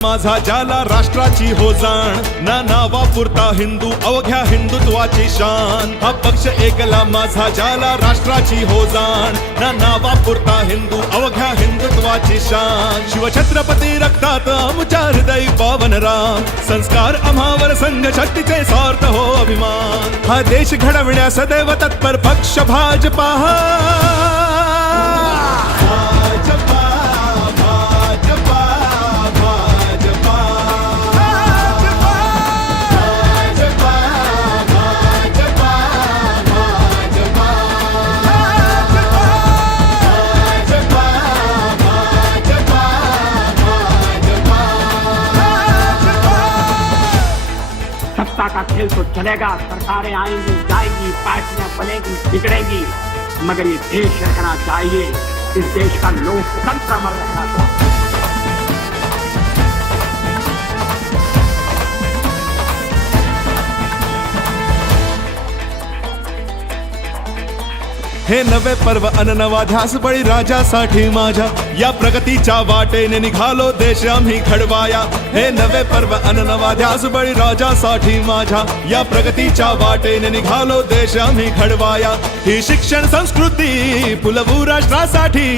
माझा ज्याला राष्ट्राची हो जाण, ना नावा पुरता हिंदू अवघ्या हिंदुत्वाची शान. हा पक्ष एकला माझा ज्याला राष्ट्राची हो जाण, ना नावा पुरता हिंदू अवघ्या हिंदुत्वाची शान. शिवछत्रपती रक्तात आमच्या हृदयी पावन राम, संस्कार आम्हावर संघ शक्तीचे सार्थ हो अभिमान. हा देश घडविण्या सदैव तत्पर पक्ष भाजपा. सत्ता का खेल तो चलेगा, सरकारें आएंगी जाएंगी, पार्टियां बनेगी बिगड़ेगी, मगर ये देश रखना चाहिए. इस देश का लोकतंत्र अमर रहना चाहिए. हे नवे पर्व अन नवा ध्यास बळी राजासाठी माझ्या, या प्रगतीच्या वाटेने निघालो देश आम्ही घडवाया. हे नवे पर्व अन नवा ध्यास बळी राजासाठी माझ्या, या प्रगतीच्या वाटेने निघालो देश आम्ही घडवाया. ही शिक्षण संस्कृती फुलवू राष्ट्रासाठी,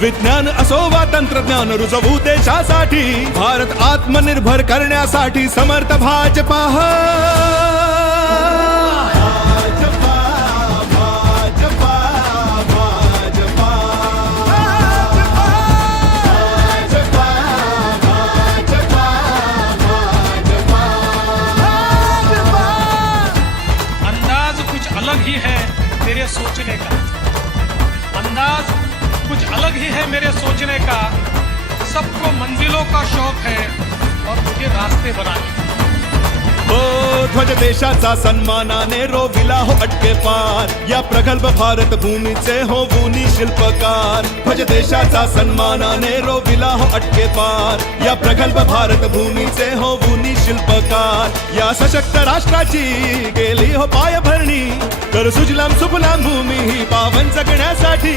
विज्ञान असो वा तंत्रज्ञान रुजवू देशासाठी. भारत आत्मनिर्भर करण्यासाठी समर्थ भाजपा. ही है मेरे सोचने का, अंदाज कुछ अलग ही है मेरे सोचने का. सबको मंजिलों का शौक है और मुझे रास्ते बनाने. हो ध्वज देशाचा सन्मानाने रोविला हो अटके पार, या प्रगल्भ भारत भूमीचे हो भूनी शिल्पकार. ध्वज देशाचा सन्मानाने रोविला हो अटके पार, या प्रगल्भ भारत भूमीचे हो भूनी शिल्पकार. या सशक्त राष्ट्राची गेली हो पायभरणी, तर सुजलाम सुफलाम भूमी ही पावन जगण्यासाठी.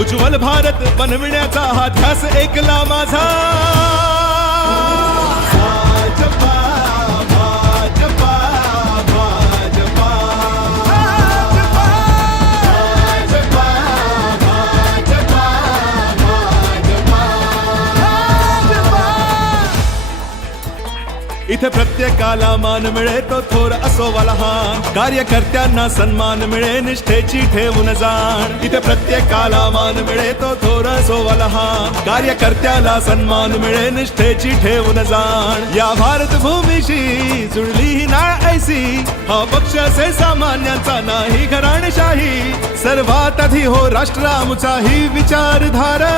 उज्ज्वल भारत बनविण्याचा हा ध्यास एकला माझा. इथे प्रत्येकाला मान मिळे तो थोर असो वा लहान, कार्यकर्त्यांना सन्मान मिळे निष्ठेची ठेवून जाण. इथे प्रत्येकाला मान मिळे तो थोर असो वा लहान, कार्यकर्त्याला सन्मान मिळे निष्ठेची ठेवून जाण. या भारत भूमीशी जुळली ही नाळ ऐसी, हा पक्ष असे सामान्यांचा नाही घराणेशाही. सर्वात आधी हो राष्ट्र आमचा ही विचारधारा.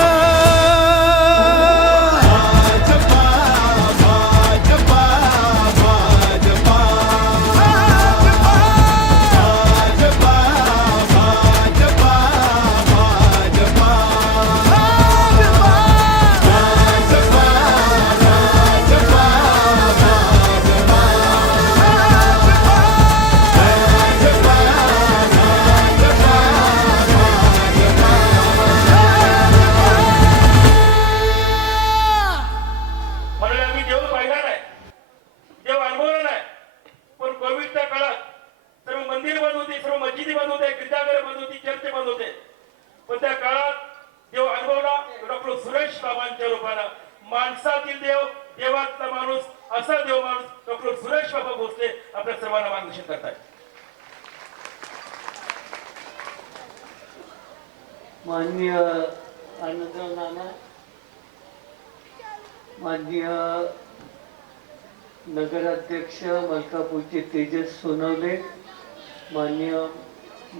मंदिर बंद होती, सर्व मस्जिदी बंद होते, गिरजाघर बंद होती, चर्च बंद होते. पण त्या काळात देव अनुभवला डॉक्टर सुरेश बाबांच्या रूपानं. माणसातील देव, देवातला माणूस, असा देव माणूस डॉक्टर सुरेश बाबा भोसले आपल्या सर्वांना मार्गदर्शन करतात. माननीय आनंदराव नाना, माननीय नगराध्यक्ष मलकापूरचे तेजस सोनवणे, माननीय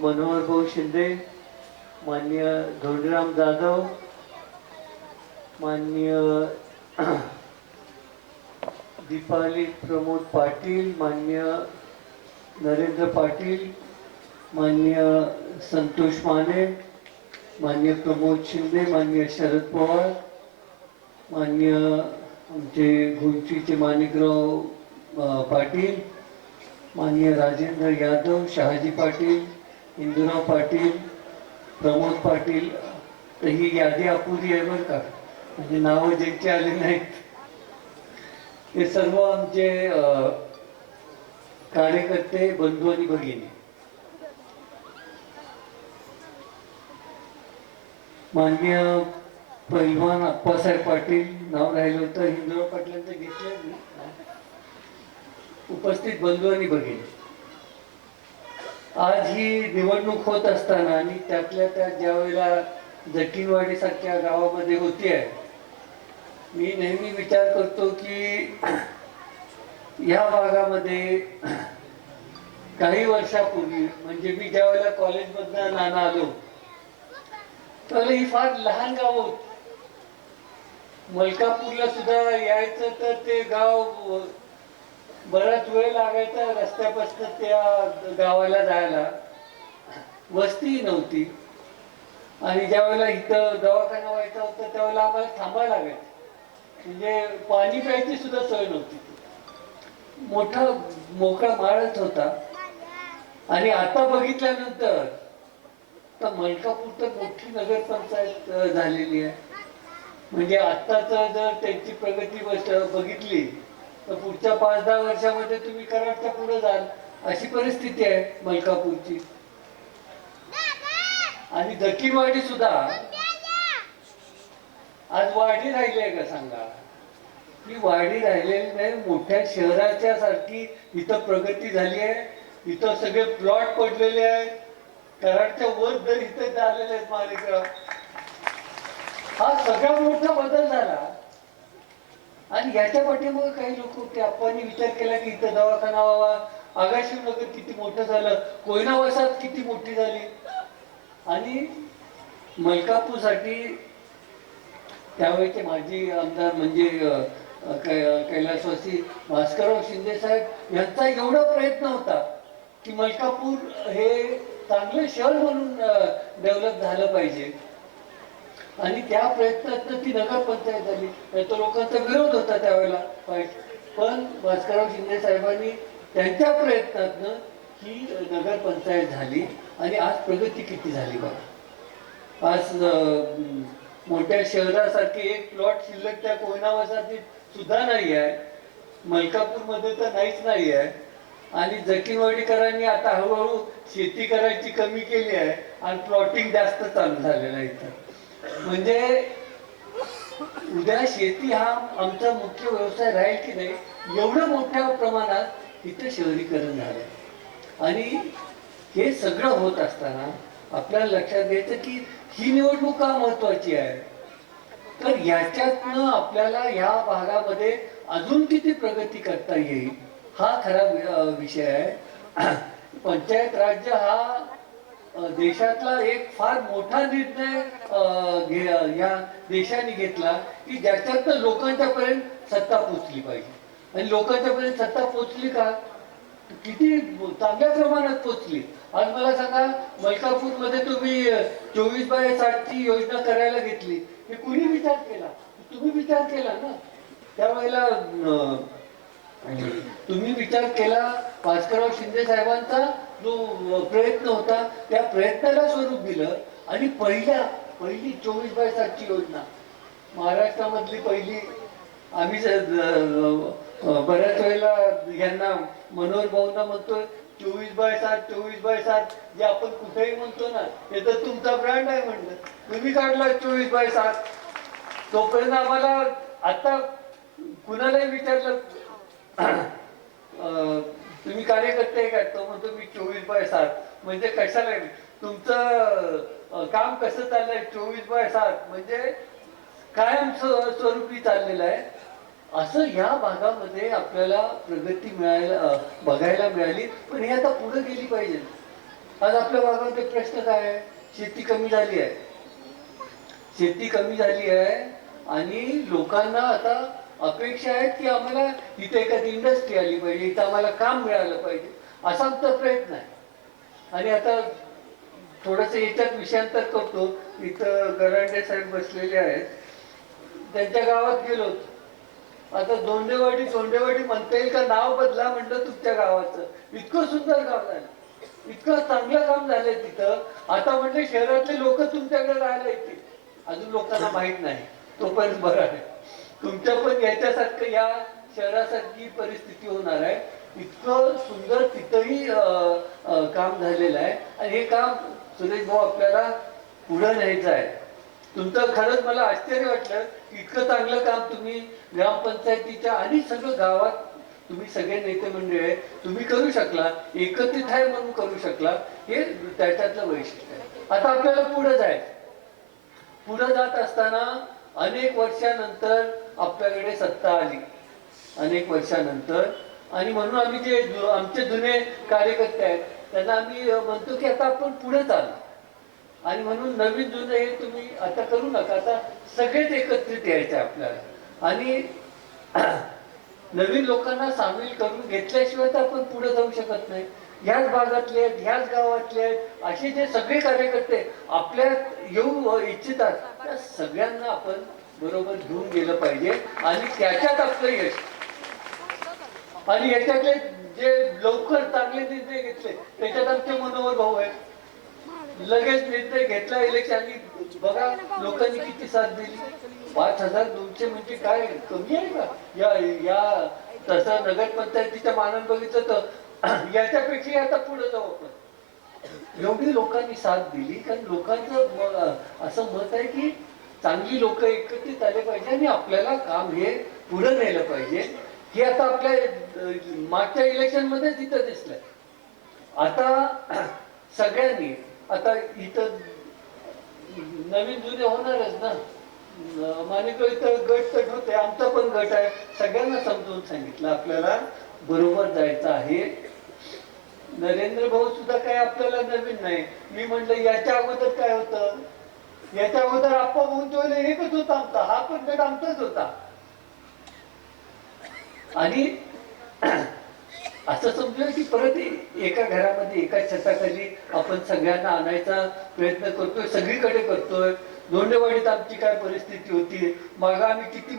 मनोहर भाऊ शिंदे, माननीय धोंडराम जाधव, माननीय दीपाली प्रमोद पाटील, माननीय नरेंद्र पाटील, माननीय संतोष माने, माननीय प्रमोद शिंदे, माननीय शरद पवार, माननीय आमचे घुंचीचे माणिकराव पाटील, माननीय राजेंद्र यादव, शहाजी पाटील, इंदुराव पाटील, प्रमोद पाटील, तर ही यादी अपुरी आहे बरं का, म्हणजे नावं ज्यांची आले नाहीत ते सर्व आमचे कार्यकर्ते, बंधू आणि भगिनी. माननीय पैलवान अप्पासाहेब पाटील, नाव राहिलं होतं, हिंदुराव पाटलांचं घेतलं मी. उपस्थित बंधू आणि भगिनी, आज ही निवडणूक होत असताना आणि त्यातल्या त्यात ज्या वेळेला जकीनवाडी सारख्या गावामध्ये होती आहे, मी नेहमी विचार करतो की या भागामध्ये काही वर्षापूर्वी, म्हणजे मी ज्या वेळेला कॉलेजमधनं नाना आलो त्यावेळेला ही फार लहान गाव होती. मलकापूरला सुद्धा यायचं तर ते गाव बराच वेळ लागायचा रस्त्यापासून त्या गावाला जायला, वस्तीही नव्हती. आणि ज्या वेळेला इथं दवाखाना व्हायचा होता त्यावेळेला आम्हाला थांबायला लागायचं, म्हणजे पाणी प्यायची सुद्धा सोय नव्हती. मोठा मोकळा माळच होता. आणि आता बघितल्यानंतर तर मलकापूर तर मोठी नगरपंचायत झालेली आहे. म्हणजे आत्ताच जर त्यांची प्रगती बघितली तर पुढच्या 5-10 वर्षामध्ये तुम्ही कराडच्या पुढे जाल अशी परिस्थिती आहे मलकापूरची. आणि जकीनवाडी सुद्धा आज वाढी राहिली आहे का सांगा? ही वाढी राहिलेली नाही. मोठ्या शहराच्या सारखी इथं प्रगती झाली आहे. इथं सगळे प्लॉट पडलेले आहेत. कराडच्या वर दर इथे झालेले आहेत मालेगाव. हा सगळा मोठा बदल झाला. आणि याच्या पाठीमागे काही लोक होते, आपण विचार केला की इथं दवाखाना व्हावा. आगाशिवनगर किती मोठं झालं, कोयना वसाहत किती मोठी झाली. आणि मलकापूरसाठी त्यावेळेचे माजी आमदार म्हणजे कैलासवासी भास्करराव शिंदे साहेब यांचा एवढा प्रयत्न होता की मलकापूर हे चांगलं शहर म्हणून डेव्हलप झालं पाहिजे. आणि त्या प्रयत्नातनं ती नगरपंचायत झाली. तर लोकांचा विरोध होता त्यावेळेला, पण भास्करराव शिंदे साहेबांनी त्यांच्या प्रयत्नातनं ही नगरपंचायत झाली. आणि आज प्रगती किती झाली बघा. आज मोठ्या शहरासारखे एक प्लॉट शिल्लक त्या कोयना वसाहतीत सुद्धा नाही आहे. मलकापूरमध्ये तर नाहीच नाही आहे. आणि जकीनवाडीकरांनी आता हळूहळू शेती करायची कमी केली आहे आणि प्लॉटिंग जास्त चालू झालेलं आहे इथं. म्हणजे उद्या शेती हा आमचा मुख्य व्यवसाय राहील की नाही, एवढं मोठ्या प्रमाणात इथं शहरीकरण झालं. आणि हे सगळं होत असताना आपल्याला लक्षात घ्यायचं की ही निवडणूक का महत्वाची आहे. तर याच्यातनं आपल्याला ह्या भागामध्ये अजून किती प्रगती करता येईल हा खरा विषय आहे. पंचायत राज्य हा देशातला एक फार मोठा निर्णय या देशाने घेतला की ज्याच्यातनं लोकांच्या पर्यंत सत्ता पोचली पाहिजे. आणि लोकांच्या पर्यंत सत्ता पोचली का, किती चांगल्या प्रमाणात पोचली. आज मला सांगा, मलकापूरमध्ये तुम्ही 24/60 योजना करायला घेतली, हे कुणी विचार केला? तुम्ही विचार केला ना. त्यावेळेला तुम्ही विचार केला. भास्करराव शिंदे साहेबांचा जो प्रयत्न होता त्या प्रयत्नाला स्वरूप दिलं. आणि पहिली 24/60 योजना महाराष्ट्रामधली पहिली. आम्ही बऱ्याच वेळेला यांना मनोहर भाऊंना म्हणतो 24/60 24/60, जे आपण कुठेही म्हणतो ना, हे तर तुमचा ब्रँड आहे म्हणलं. तुम्ही काढला 24/60. तोपर्यंत आम्हाला आता कुणालाही विचारलं तुम्ही कार्यकर्ते का, तो म्हणतो मी 24/60. म्हणजे कशाला, तुमचं काम कसं चाललंय 24/60 म्हणजे कायम स्वरूपी चाललेलं आहे. असं ह्या भागामध्ये आपल्याला प्रगती बघायला मिळाली. पण ही आता पुढे गेली पाहिजे. आज आपल्या भागामध्ये प्रश्न काय आहे, शेती कमी झाली आहे. शेती कमी झाली आहे आणि लोकांना आता अपेक्षा आहेत की आम्हाला इथे एखादी इंडस्ट्री आली पाहिजे, इथं आम्हाला काम मिळालं पाहिजे, असा आमचा प्रयत्न आहे. आणि आता थोडस याच्यात विषयांतर करतो. इथं गरांडे साहेब बसलेले आहेत, त्यांच्या गावात गेलो. आता धोंडेवाडी म्हणता येईल का, नाव बदला म्हणलं तुमच्या गावाचं. इतकं सुंदर गाव झालं, इतकं चांगलं काम झालंय तिथं. आता म्हटलं शहरातले लोक तुमच्याकडे राहायला येतील. अजून लोकांना माहित नाही, तोपर्यंत बरं आहे. तुमच्या पण याच्यासारखं या शहरासारखी परिस्थिती होणार आहे. इतकं सुंदर तिथंही काम झालेलं आहे आणि हे काम सुरेश भाऊ आपल्याला पुढे न्यायचं आहे. तुमचं खरंच मला आश्चर्य वाटलं की इतकं चांगलं काम तुम्ही ग्रामपंचायतीच्या आणि सगळं गावात तुम्ही सगळे नेते मंडळी आहे, तुम्ही करू शकला, एकत्रित आहे म्हणून करू शकला, हे त्याच्यातलं वैशिष्ट्य आहे. आता आपल्याला पुढे जायचं. पुढे जात असताना अनेक वर्षानंतर आपल्याकडे सत्ता आली, अनेक वर्षानंतर, आणि म्हणून आम्ही जे आमचे जुने कार्यकर्ते आहेत त्यांना आम्ही म्हणतो की आता आपण पुढे चालू, आणि म्हणून नवीन जुनं हे तुम्ही आता करू नका, आता सगळेच एकत्रित यायचे आपल्याला आणि नवीन लोकांना सामील करून घेतल्याशिवाय तर आपण पुढे जाऊ शकत नाही. ह्याच भागातले आहेत, ह्याच गावातले आहेत, असे जे सगळे कार्यकर्ते आपल्यात येऊ इच्छितात त्या सगळ्यांना आपण बरोबर घेऊन गेलं पाहिजे आणि त्याच्यात आपलं यश. आणि याच्यातले जे लवकर चांगले निर्णय घेतले त्याच्यात आमचे मनोहर भाऊ आहेत. लगेच निर्णय घेतला इलेक्शन, बघा लोकांनी किती साथ दिली. 5200 म्हणजे काय कमी आहे का? या तसं नगरपंचायतीच्या मानानं बघितलं तर याच्यापेक्षा आता पुढे जाऊ आपण. एवढी लोकांनी साथ दिली कारण लोकांचं असं मत आहे की चांगली लोक एकत्रित आले पाहिजे आणि आपल्याला काम हे पुढे नेलं पाहिजे. हे आता आपल्या मागच्या इलेक्शन मध्ये तिथं दिसलंय. आता सगळ्यांनी आता इथं नवीन जुने होणारच ना. माणिकराव इथं गट तट होते, आमचा पण गट आहे. सगळ्यांना समजून सांगितलं आपल्याला बरोबर जायचं आहे. नरेंद्र भाऊ सुद्धा काय आपल्याला नवीन नाही. मी म्हटलं याच्या अगोदर काय होतं, याच्या अगोदर आप्पा भाऊन तो एकच होता आमचा, हा पण गट आमचाच होता. आणि असं समजूया की परत एका घरामध्ये एका छताखाली आपण सगळ्यांना आणायचा प्रयत्न करतोय, सगळीकडे करतोय. धोंडेवाडीत आमची काय परिस्थिती होती, माग आम्ही किती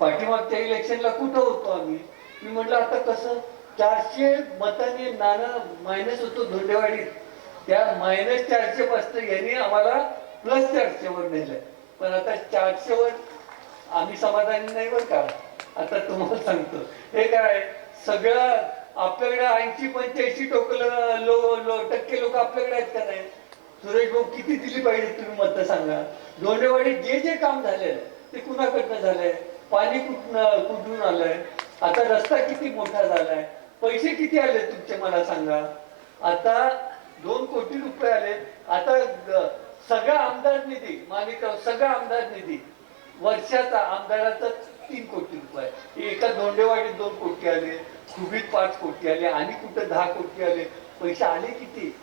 पाठीमागच्या इलेक्शनला कुठं होतो आम्ही. मी म्हटलं आता कसं 400 मतांनी नाना मायनस होतो धोंडेवाडीत, त्या -400 पासून यांनी आम्हाला +400 वर नेलंय. पण आता 400 वर आम्ही समाधानी नाही बरं का. आता तुम्हाला सांगतो हे काय सगळं आपल्याकडे 80-85% टक्के लोक आपल्याकडे आहेत का नाही. सुरेश भाऊ किती दिली पाहिजे तुम्ही मत सांगा. धोंडेवाडीत जे जे काम झालंय ते कुणाकडनं झालंय, पाणी कुठून आलंय, आता रस्ता किती मोठा झालाय, पैसे किती आले तुमचे मला सांगा. आता 2 कोटी रुपये आले. आता सगळा आमदार निधी माणिकराव, सगळा आमदार निधी वर्षाचा आमदाराचा 3 कोटी रुपये. एका धोंडेवाडीत 2 कोटी आले, खुबीत 5 कोटी आले आणि कुठं 10 कोटी आले. पैसे आले किती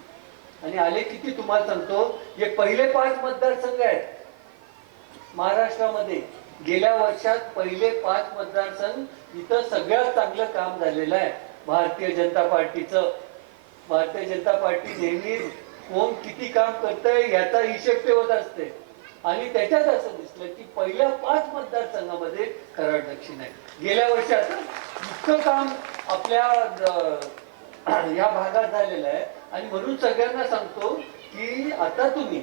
आणि आले किती तुम्हाला सांगतो. हे पहिले 5 मतदारसंघ आहेत महाराष्ट्रामध्ये. गेल्या वर्षात पहिले 5 मतदारसंघ इथं सगळ्यात चांगलं काम झालेलं आहे भारतीय जनता पार्टीचं. भारतीय जनता पार्टी नेहमी कोण किती काम करतंय याचा हिशेब ठेवत असते आणि त्याच्यात असं दिसलं की पहिल्या 5 मतदारसंघामध्ये कराड दक्षिण आहे. गेल्या वर्षात इतकं काम आपल्या या भागात झालेलं आहे आणि म्हणून सगळ्यांना सांगतो की आता तुम्ही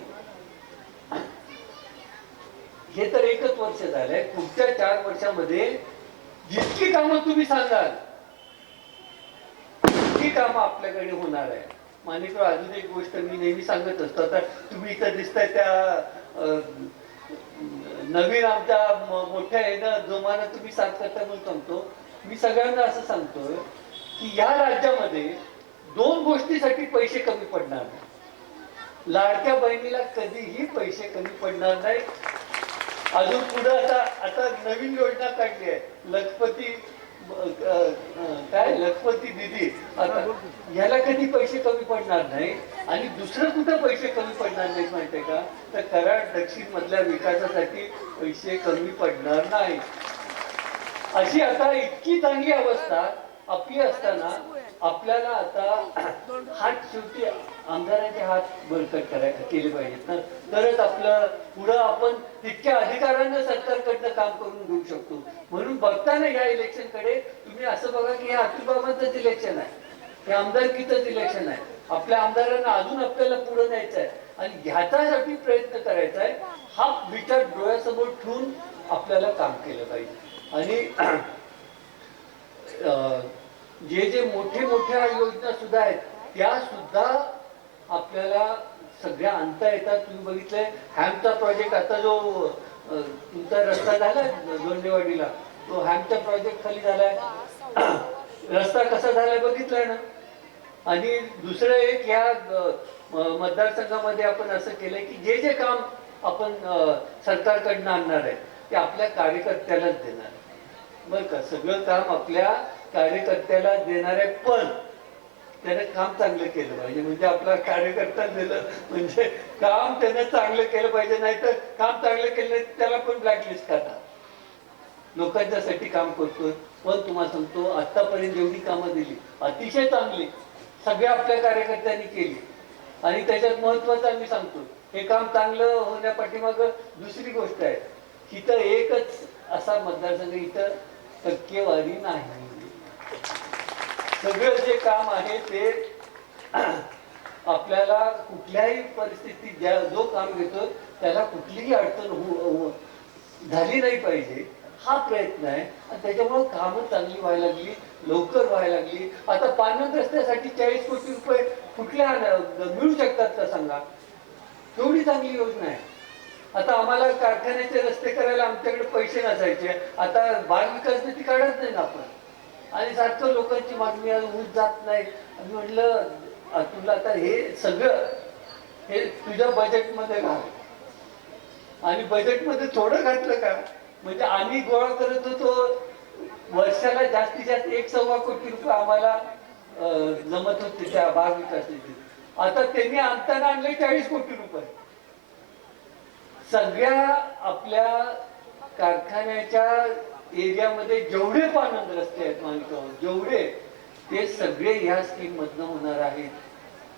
हे तर 1च वर्ष झालंय, पुढच्या 4 वर्षामध्ये जितकी कामं तुम्ही सांगाल तितकी कामं आपल्याकडे होणार आहे. माणिकराव अजून एक गोष्ट मी नेहमी सांगत असतो, आता तुम्ही इथं दिसताय त्या नवीन आमच्या मोठ्या येणं जोमानं तुम्ही साथ करता म्हणून सांगतो. मी सगळ्यांना असं सांगतोय की या राज्यामध्ये 2 गोष्टीसाठी पैसे कमी पडणार नाही. लाडक्या बहिणीला कधीही पैसे कमी पडणार नाही. अजून पुढे आता नवीन योजना काढली आहे लखपती लखपती दिदी. आता ह्याला कधी पैसे कमी पडणार नाही आणि दुसरं कुठं पैसे कमी पडणार नाही माहितीये का, तर कराड दक्षिण मधल्या विकासासाठी पैसे कमी पडणार नाही. अशी आता इतकी चांगली अवस्था आपली असताना आपल्याला आता हात शेवटी आमदारांचे हात बळकट केले पाहिजेत ना, तरच आपलं पुढं आपण तितक्या अधिकारानं सरकारकडनं काम करून घेऊ शकतो. म्हणून बघताना या इलेक्शन कडे तुम्ही असं बघा की हे अतुलबाबांचंच इलेक्शन आहे, हे आमदारकीचंच इलेक्शन आहे. आपल्या आमदारांना अजून आपल्याला पुढे न्यायचं आहे आणि ह्याच्यासाठी प्रयत्न करायचा. आपल्याला काम केलं पाहिजे. आणि जे जे मोठ्या योजना सुद्धा आहेत त्या सुद्धा आपल्याला सगळ्या आणता येतात. तुम्ही बघितलंय हॅमचा प्रोजेक्ट, आता जो तुमचा रस्ता झालाय दोंडेवाडीला, तो हॅमचा प्रोजेक्ट खाली झालाय. रस्ता कसा झालाय बघितलाय ना. आणि दुसरं एक ह्या मतदारसंघामध्ये आपण असं केलंय की जे जे काम आपण सरकारकडनं आणणार आहे ते आपल्या कार्यकर्त्यालाच देणार बरं का. सगळं काम आपल्या कार्यकर्त्याला देणार आहे, पण त्याने काम चांगलं केलं पाहिजे. म्हणजे आपला कार्यकर्ता दिलं म्हणजे काम त्याने चांगलं केलं पाहिजे, नाहीतर काम चांगलं केलं त्याला पण ब्लॅकलिस्ट करतात. लोकांच्यासाठी काम करतोय, पण तुम्हाला सांगतो आतापर्यंत जेवढी कामं दिली अतिशय चांगली सगळ्या आपल्या कार्यकर्त्यांनी केली. आणि त्याच्यात महत्वाचं आम्ही सांगतो, हे काम चांगलं होण्यापाठीमाग दुसरी गोष्ट आहे, इथं एकच असा मतदारसंघ इथं टक्केवारी नाही. सगळं जे काम आहे ते आपल्याला कुठल्याही परिस्थितीत जो काम घेतो त्याला कुठलीही अडचण झाली नाही पाहिजे हा प्रयत्न आहे. आणि त्याच्यामुळे कामं चांगली व्हायला लागली, लवकर व्हायला लागली. आता पाणंद रस्त्यासाठी 40 कोटी रुपये कुठल्या मिळू शकतात का सांगा. एवढी चांगली योजना आहे. आता आम्हाला कारखान्याचे रस्ते करायला आमच्याकडे पैसे नसायचे, आता बाल विकास निधी काढत नाही ना आपण. आणि सारखं लोकांची मागणी होत जात नाही. आणि म्हटलं तुला आता हे सगळं हे तुझ्या बजेटमध्ये घाल. आणि बजेटमध्ये थोडं घातलं का म्हणजे आम्ही गोळा करत होतो वर्षाला जास्तीत जास्त 1.25 कोटी रुपये आम्हाला जमत होते त्या बाल विकास निधी. आता त्यांनी आणताना आणले 40 कोटी रुपये. सगळ्या आपल्या कारखान्याच्या एरियामध्ये जेवढे पाणंद रस्ते आहेत माणिकावर जेवढे, ते सगळे ह्या स्कीम मधनं होणार आहेत.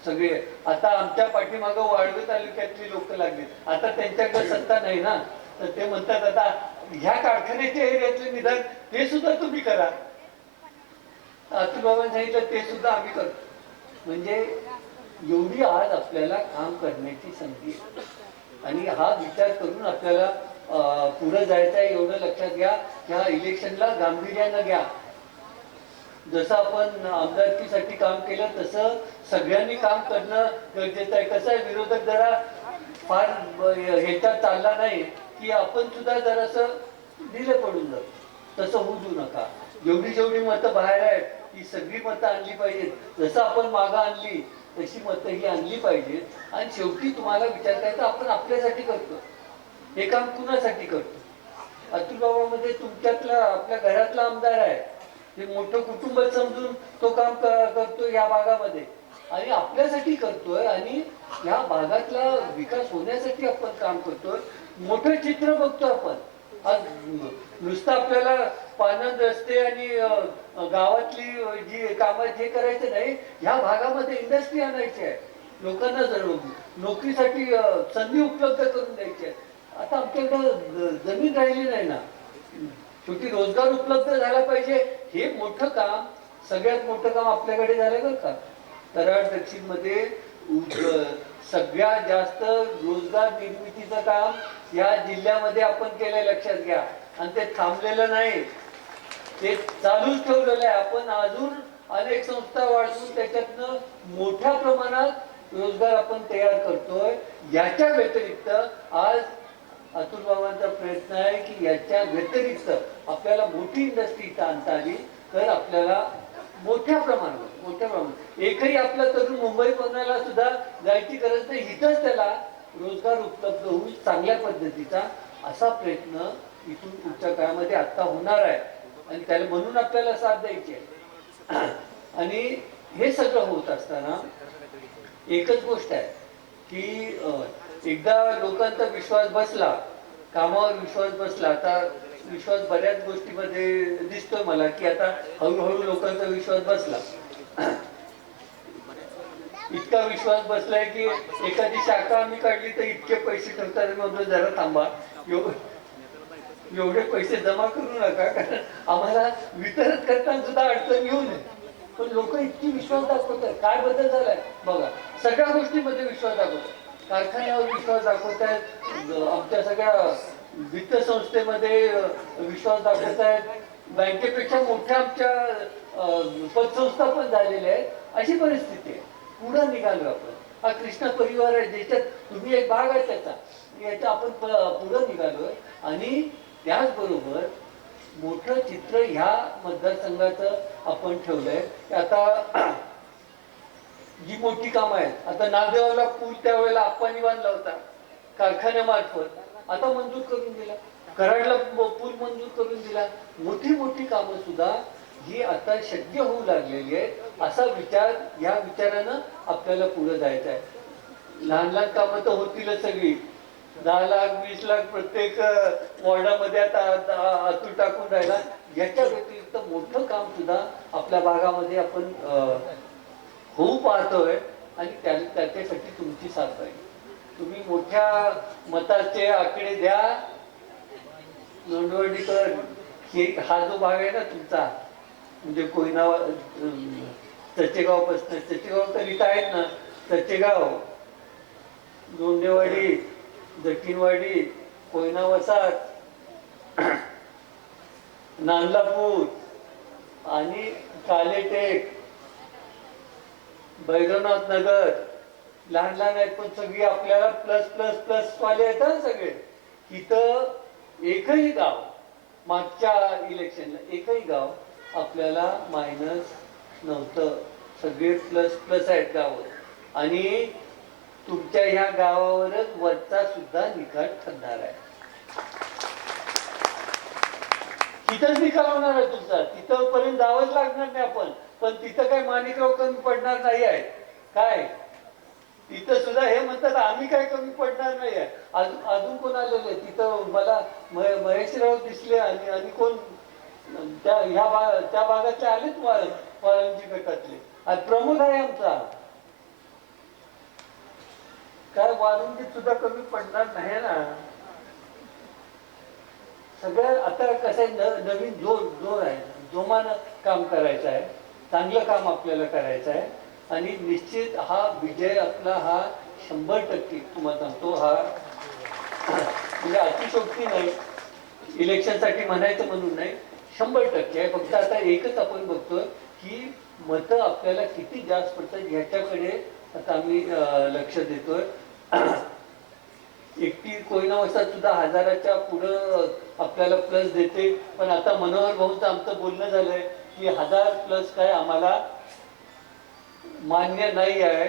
सगळे आता आमच्या पाठीमागं वाळवे तालुक्यातली लोक लागली, आता त्यांच्याकडे सत्ता नाही ना, तर ते म्हणतात आता ह्या कारखान्याच्या एरियातले निदान ते सुद्धा तुम्ही करा. अतुल बाबांनी सांगितलं ते सुद्धा आम्ही करतो. म्हणजे एवढी आज आपल्याला काम करण्याची संधी आहे. आणि हा विचार करून आपल्याला पुढे जायचं आहे. एवढं लक्षात घ्या, ह्या इलेक्शनला गांभीर्यानं घ्या. जसं आपण आमदारकीसाठी काम केलं तसं सगळ्यांनी काम करणं गरजेचं आहे. कसं आहे, विरोधक जरा फार ह्याच्यात चालला नाही की आपण सुद्धा जरासं दिलं पडून जातो, तसं होऊ देऊ नका. जेवढी मतं बाहेर आहेत ती सगळी मतं आणली पाहिजेत. जसं आपण मागं आणली तशी मतं ही आणली पाहिजेत. आणि शेवटी तुम्हाला विचार करायचा, आपण आपल्यासाठी करतो हे काम, कुणासाठी करतो. अतुल बाबामध्ये तुमच्यातला आपल्या घरातला आमदार आहे, ते मोठं कुटुंब समजून तो काम करतो या भागामध्ये आणि आपल्यासाठी करतोय. आणि या भागातला विकास होण्यासाठी आपण काम करतोय. मोठं चित्र बघतो आपण. आज नुसतं आपल्याला पाणंद रस्ते आणि गावातली जी कामं हे करायचं नाही, ह्या भागामध्ये इंडस्ट्री आणायची आहे, लोकांना नोकरीसाठी संधी उपलब्ध करून द्यायची आहे. आता आमच्याकडं जमीन राहिली नाही ना, शेवटी रोजगार उपलब्ध झाला पाहिजे. हे मोठं काम, सगळ्यात मोठं काम आपल्याकडे झालं बरं का. कराड दक्षिण मध्ये सगळ्यात जास्त रोजगार निर्मितीचं काम या जिल्ह्यामध्ये आपण केलंय, लक्षात घ्या. आणि ते थांबलेलं नाही, ते चालूच ठेवलेलं आहे. आपण अजून अनेक संस्था वाढवून त्याच्यातनं मोठ्या प्रमाणात रोजगार आपण तयार करतोय. याच्या व्यतिरिक्त आज अतुल बाबांचा प्रयत्न आहे की याच्या व्यतिरिक्त आपल्याला मोठी इंडस्ट्री इथं आणता आली तर आपल्याला मोठ्या प्रमाणात एकही आपला तरुण मुंबई पुण्याला सुद्धा जायची गरज नाही, इथंच त्याला रोजगार उपलब्ध होईल चांगल्या पद्धतीचा. असा प्रयत्न इथून पुढच्या काळामध्ये आता होणार आहे आणि त्याला म्हणून आपल्याला साथ द्यायची आहे. आणि हे सगळं होत असताना एकच गोष्ट आहे की एकदा लोकांचा विश्वास बसला, कामावर विश्वास बसला, आता विश्वास बऱ्याच गोष्टीमध्ये दिसतोय मला की आता हळूहळू लोकांचा विश्वास बसला. इतका विश्वास बसलाय की एखादी शाखा आम्ही काढली तर इतके पैसे ठेवतात, मग जरा थांबा, एवढे पैसे जमा करू नका, कारण आम्हाला वितरण करताना सुद्धा अडचण येऊ नये. पण लोक इतकी विश्वास दाखवतात. काय बदल झालाय बघा, सगळ्या गोष्टींमध्ये विश्वास दाखवतात. कारखान्यावर विश्वास दाखवत आहेत, आमच्या सगळ्या वित्त संस्थेमध्ये विश्वास दाखवत आहेत, बँकेपेक्षा मोठ्या आमच्या पतसंस्था पण झालेल्या आहेत. अशी परिस्थिती आहे. पुढं निघालो आपण. हा कृष्ण परिवार आहे, ज्याच्यात तुम्ही एक भाग आहे त्याचा. याचा आपण पुढं निघालोय. आणि त्याचबरोबर मोठं चित्र ह्या मतदारसंघाचं आपण ठेवलंय. आता जी मोठी कामं आहेत, आता नागदेवाला पूल त्यावेळेला आप्पांनी बांधला होता कारखान्यामार्फत, आता मंजूर करून दिला. कराडला पूल मंजूर करून दिला. मोठी मोठी कामं सुद्धा ही आता शक्य होऊ लागलेली आहे. असा विचार, या विचारानं आपल्याला पुढे जायचं आहे. लहान लहान कामं तर होतीलच सगळी. 10 लाख 20 लाख प्रत्येक वॉर्डामध्ये आता आतून टाकून राहिला. याच्या व्यतिरिक्त मोठं काम सुद्धा आपल्या भागामध्ये आपण होऊ पाहतोय. आणि त्याच्यासाठी तुमची साथ आहे. तुम्ही मोठ्या मताचे आकडे द्या. नोंदवडीकर हा जो भाग आहे ना तुमचा, म्हणजे कोयना चचेगाव पासून, चचेगाव तर इथं आहेत ना, चचेगाव, लोंढेवाडी, जटीनवाडी, कोयना वसाहत, नांदलापूर आणि कालेटेक, भैरवनाथ नगर, लहान लहान आहेत पण सगळी आपल्याला प्लस प्लस प्लस वाले आहेत ना सगळे. इथं एकही गाव मागच्या इलेक्शनला एकही गाव आपल्याला मायनस नव्हतं. सगळे प्लस प्लस आहेत गाव. आणि तुमच्या ह्या गावावरच वरचा सुद्धा निकाल ठरणार आहे. तिथंच निकाल होणार आहे तुमचा. तिथं पर्यंत जावंच लागणार नाही आपण. पण तिथं काय माणिकराव कमी पडणार नाही आहे काय. तिथं सुद्धा हे म्हणतात आम्ही काय कमी पडणार नाही आहे. अजून कोण आलेले तिथं, मला महेशराव दिसले आणि कोण त्या भागातले आलेच वाळंजी गटातले. आणि प्रमुख आहे आमचा. काय वारुंगीत सुद्धा कमी पडणार नाही ना. सगळं आता कसं आहे, नवीन जोर आहे. जोमानं काम करायचं आहे. चांगलं काम आपल्याला करायचं आहे. आणि निश्चित हा विजय आपला हा 100% तुम्हाला सांगतो. हा म्हणजे अतिशोक्ती नाही, इलेक्शनसाठी म्हणायचं म्हणून नाही, 100% आहे. फक्त आता एकच आपण बघतोय की मतं आपल्याला किती जास्त पडतात ह्याच्याकडे आता आम्ही लक्ष देतोय. एकटी कोयना वसाहत सुद्धा 1000च्या पुढं आपल्याला प्लस देते. पण आता मनोहर भाऊचं आमचं बोलणं झालंय की 1000 प्लस काय आम्हाला मान्य नाही आहे.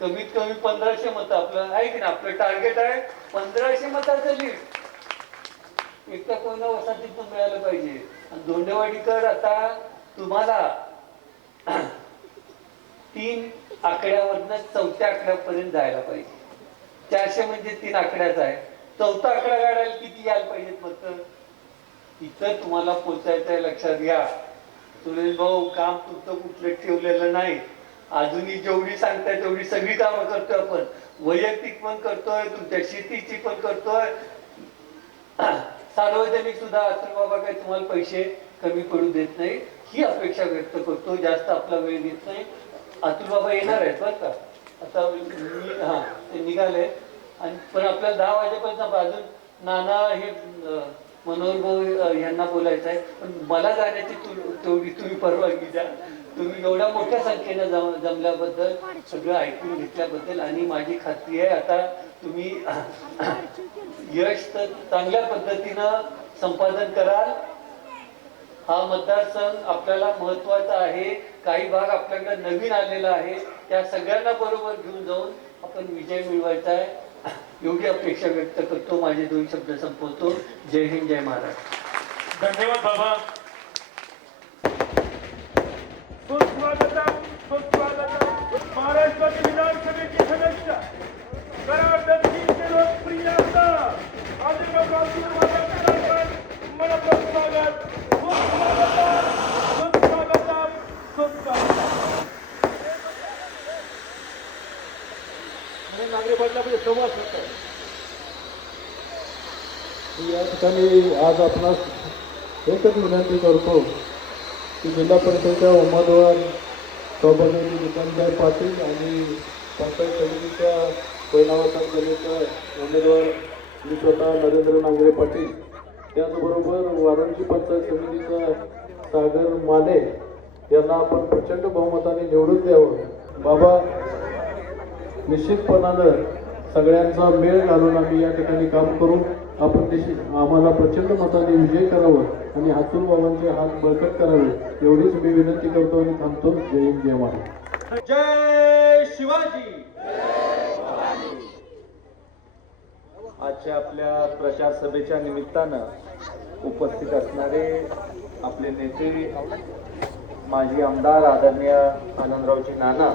कमीत कमी 1500 मतं आपलं आहे की ना. आपलं टार्गेट आहे 1500 मताचं लीड एकट्या कोयना वसाहतीतून मिळालं पाहिजे. आणि धोंडेवाडीकर आता तुम्हाला 3 आकड्यावरनं 4थ्या आकड्यापर्यंत जायला पाहिजे. 400 म्हणजे 3 आकड्याचा आहे. 4था आकडा काढायला किती यायला पाहिजेत मत. इथं तुम्हाला पोचायचं आहे. लक्षात घ्या सुरेश भाऊ, काम तुमचं कुठलं ठेवलेलं नाही. अजूनही जेवढी सांगताय तेवढी सगळी कामं करतोय आपण. वैयक्तिक पण करतोय, तुमच्या शेतीची पण करतोय, सार्वजनिक सुद्धा. अतुल बाबा काही तुम्हाला पैसे कमी पडू देत नाही ही अपेक्षा व्यक्त करतो. जास्त आपला वेळ देत नाही. अतुल बाबा येणार आहेत बरं का. आता ते निघाले. आणि पण आपल्याला 10 वाजेपर्यंत अजून नाना हे मनोहर भाऊ यांना बोलायचं आहे. पण मला जाण्याची तेवढी तुम्ही परवानगी द्या. तुम्ही एवढ्या मोठ्या संख्येनं जमल्याबद्दल, सगळं ऐकून घेतल्याबद्दल. आणि माझी खात्री आहे आता तुम्ही यश तर चांगल्या पद्धतीनं संपादन कराल. हा मतदारसंघ आपल्याला महत्वाचा आहे. काही भाग आपल्याकडे नवीन आलेला आहे. त्या सगळ्यांना बरोबर घेऊन जाऊन आपण विजय मिळवायचा आहे एवढी अपेक्षा व्यक्त करतो. माझे 2 शब्द संपवतो. जय हिंद, जय महाराष्ट्र. धन्यवाद बाबा. सुस्वागतम सुस्वागतम. महाराष्ट्रातील विधानसभेचे सदस्य, कराड दक्षिणचे लोकप्रिय आमदार आदिवासी मनपूर्वक स्वागत. सुस्वागतम सुस्वागतम सुस्वागतम. नागरी पडल्यामध्ये संवाद होतो. या ठिकाणी आज आपणास एकच विनंती करतो की जिल्हा परिषदेच्या उमेदवार सौभाग्यवती विक्रमसाहेब पाटील आणि पंचायत समितीच्या कोयना वसाहत गलीच्या उमेदवार मी स्वतः नरेंद्र नांगरे पाटील, त्याचबरोबर वाराणसी पंचायत समितीचा सागर माने यांना आपण प्रचंड बहुमताने निवडून द्यावं. बाबा निश्चितपणानं सगळ्यांचा मेळ घालून आम्ही या ठिकाणी काम करू. आपण आम्हाला प्रचंड मताने विजय करावं आणि हातून बाबांचे हात बळकट करावे एवढीच मी विनंती करतो आणि थांबतो. जय हिंद, जय महाराष्ट्र. जय शिवाजी. आजच्या आपल्या प्रचार सभेच्या निमित्तानं उपस्थित असणारे आपले नेते माजी आमदार आदरणीय आनंदरावजी नाना,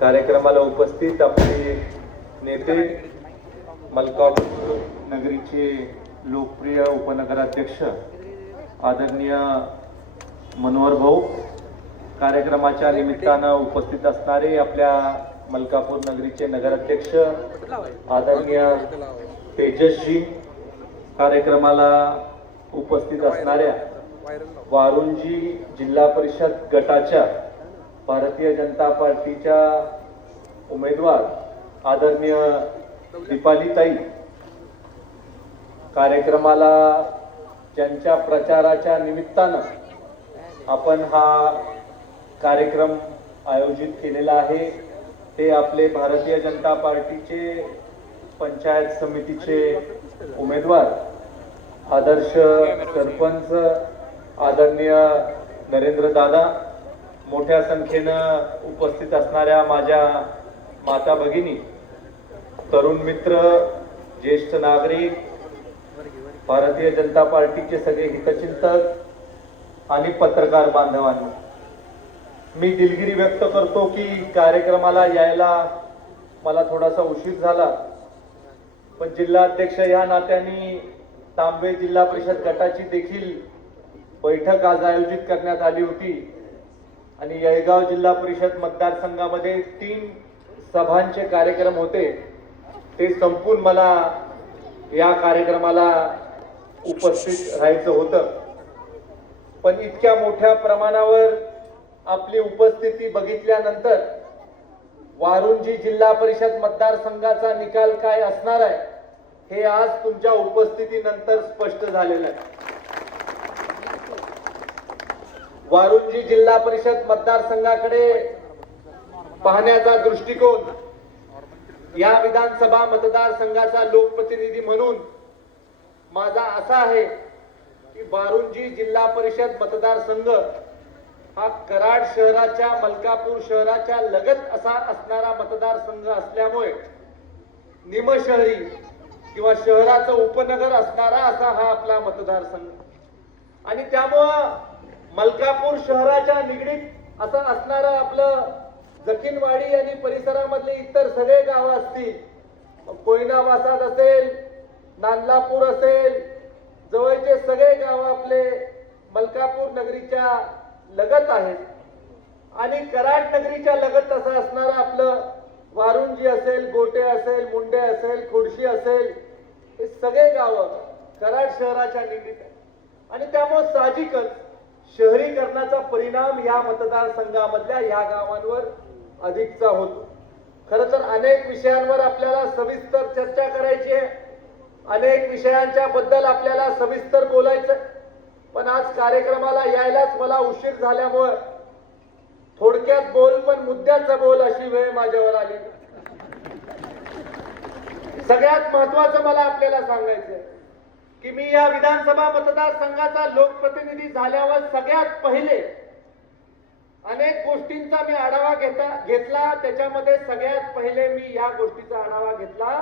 कार्यक्रमाला उपस्थित आपले नेते मलकापूर नगरीचे लोकप्रिय उपनगराध्यक्ष आदरणीय मनोहर भाऊ, कार्यक्रमाच्या निमित्तानं उपस्थित असणारे आपल्या मलकापूर नगरीचे नगराध्यक्ष आदरणीय तेजसजी, कार्यक्रमाला उपस्थित असणाऱ्या वारुंजी जिल्हा परिषद गटाच्या भारतीय जनता पार्टीच्या उमेदवार आदरणीय दीपालीताई, कार्यक्रमाला ज्यांच्या प्रचाराच्या निमित्तानं आपण हा कार्यक्रम आयोजित केलेला आहे ते आपले भारतीय जनता पार्टीचे पंचायत समितीचे उमेदवार आदर्श सरपंच आदरणीय नरेंद्र दादा, मोठ्या संख्येनं उपस्थित असणाऱ्या माझ्या माता भगिनी, तरुण मित्र, ज्येष्ठ नागरिक, भारतीय जनता पार्टीचे सगळे हितचिंतक आणि पत्रकार बांधवांनो, मी दिलगिरी व्यक्त करतो की कार्यक्रमाला यायला मला थोडासा उशीर झाला, पण जिल्हाध्यक्ष या नात्याने तांबे जिल्हा परिषद गटाची देखील बैठक आज आयोजित करण्यात आली होती आणि येळगाव जिल्हा परिषद मतदारसंघामध्ये 3 सभांचे कार्यक्रम होते. ते संपून मला या कार्यक्रमाला उपस्थित राहायचं होतं, पण इतक्या मोठ्या प्रमाणावर आपली उपस्थिती बघितल्यानंतर वारुंजी जिल्हा परिषद मतदारसंघाचा निकाल काय असणार आहे हे आज तुमच्या उपस्थितीनंतर स्पष्ट झालेलं आहे. वारुंजी जिल्हा परिषद मतदारसंघाकडे पाहण्याचा दृष्टिकोन या विधानसभा मतदारसंघाचा लोकप्रतिनिधी म्हणून माझा असा आहे की वारुंजी जिल्हा परिषद मतदारसंघ हा कराड शहराच्या, मलकापूर शहराच्या लगत असा असणारा मतदारसंघ असल्यामुळे निमशहरी किंवा शहराचं उपनगर असणारा असा हा आपला मतदारसंघ आणि त्यामुळं मलकापूर शहराच्या निगडीत असं असणारं आपलं जखीनवाडी आणि परिसरामधले इतर सगळे गावं असतील, कोयना वासाद असेल, नांदलापूर असेल, जवळचे सगळे गावं आपले मलकापूर नगरीच्या लगत आहेत आणि कराड नगरीच्या लगत असं असणारं आपलं वारुंजी असेल, गोटे असेल, मुंडे असेल, खोडशी असेल, हे सगळे गावं कराड शहराच्या निगडीत आहेत आणि त्यामुळे साहजिकच शहरीकरणाचा परिणाम या मतदारसंघामधल्या या गावांवर अधिकचा होतो. खरं तर अनेक विषयांवर आपल्याला सविस्तर चर्चा करायची आहे, अनेक विषयांच्या बद्दल आपल्याला सविस्तर बोलायचं, पण आज कार्यक्रमाला यायलाच मला उशीर झाल्यामुळे थोडक्यात बोल पण मुद्द्याचं बोल अशी वेळ माझ्यावर आली. सगळ्यात महत्वाचं मला आपल्याला सांगायचं की मी या विधानसभा मतदारसंघाचा लोकप्रतिनिधी झाल्यावर सगळ्यात पहिले अनेक गोष्टींचा मी आढावा घेतला. त्याच्यामध्ये सगळ्यात पहिले मी या गोष्टीचा आढावा घेतला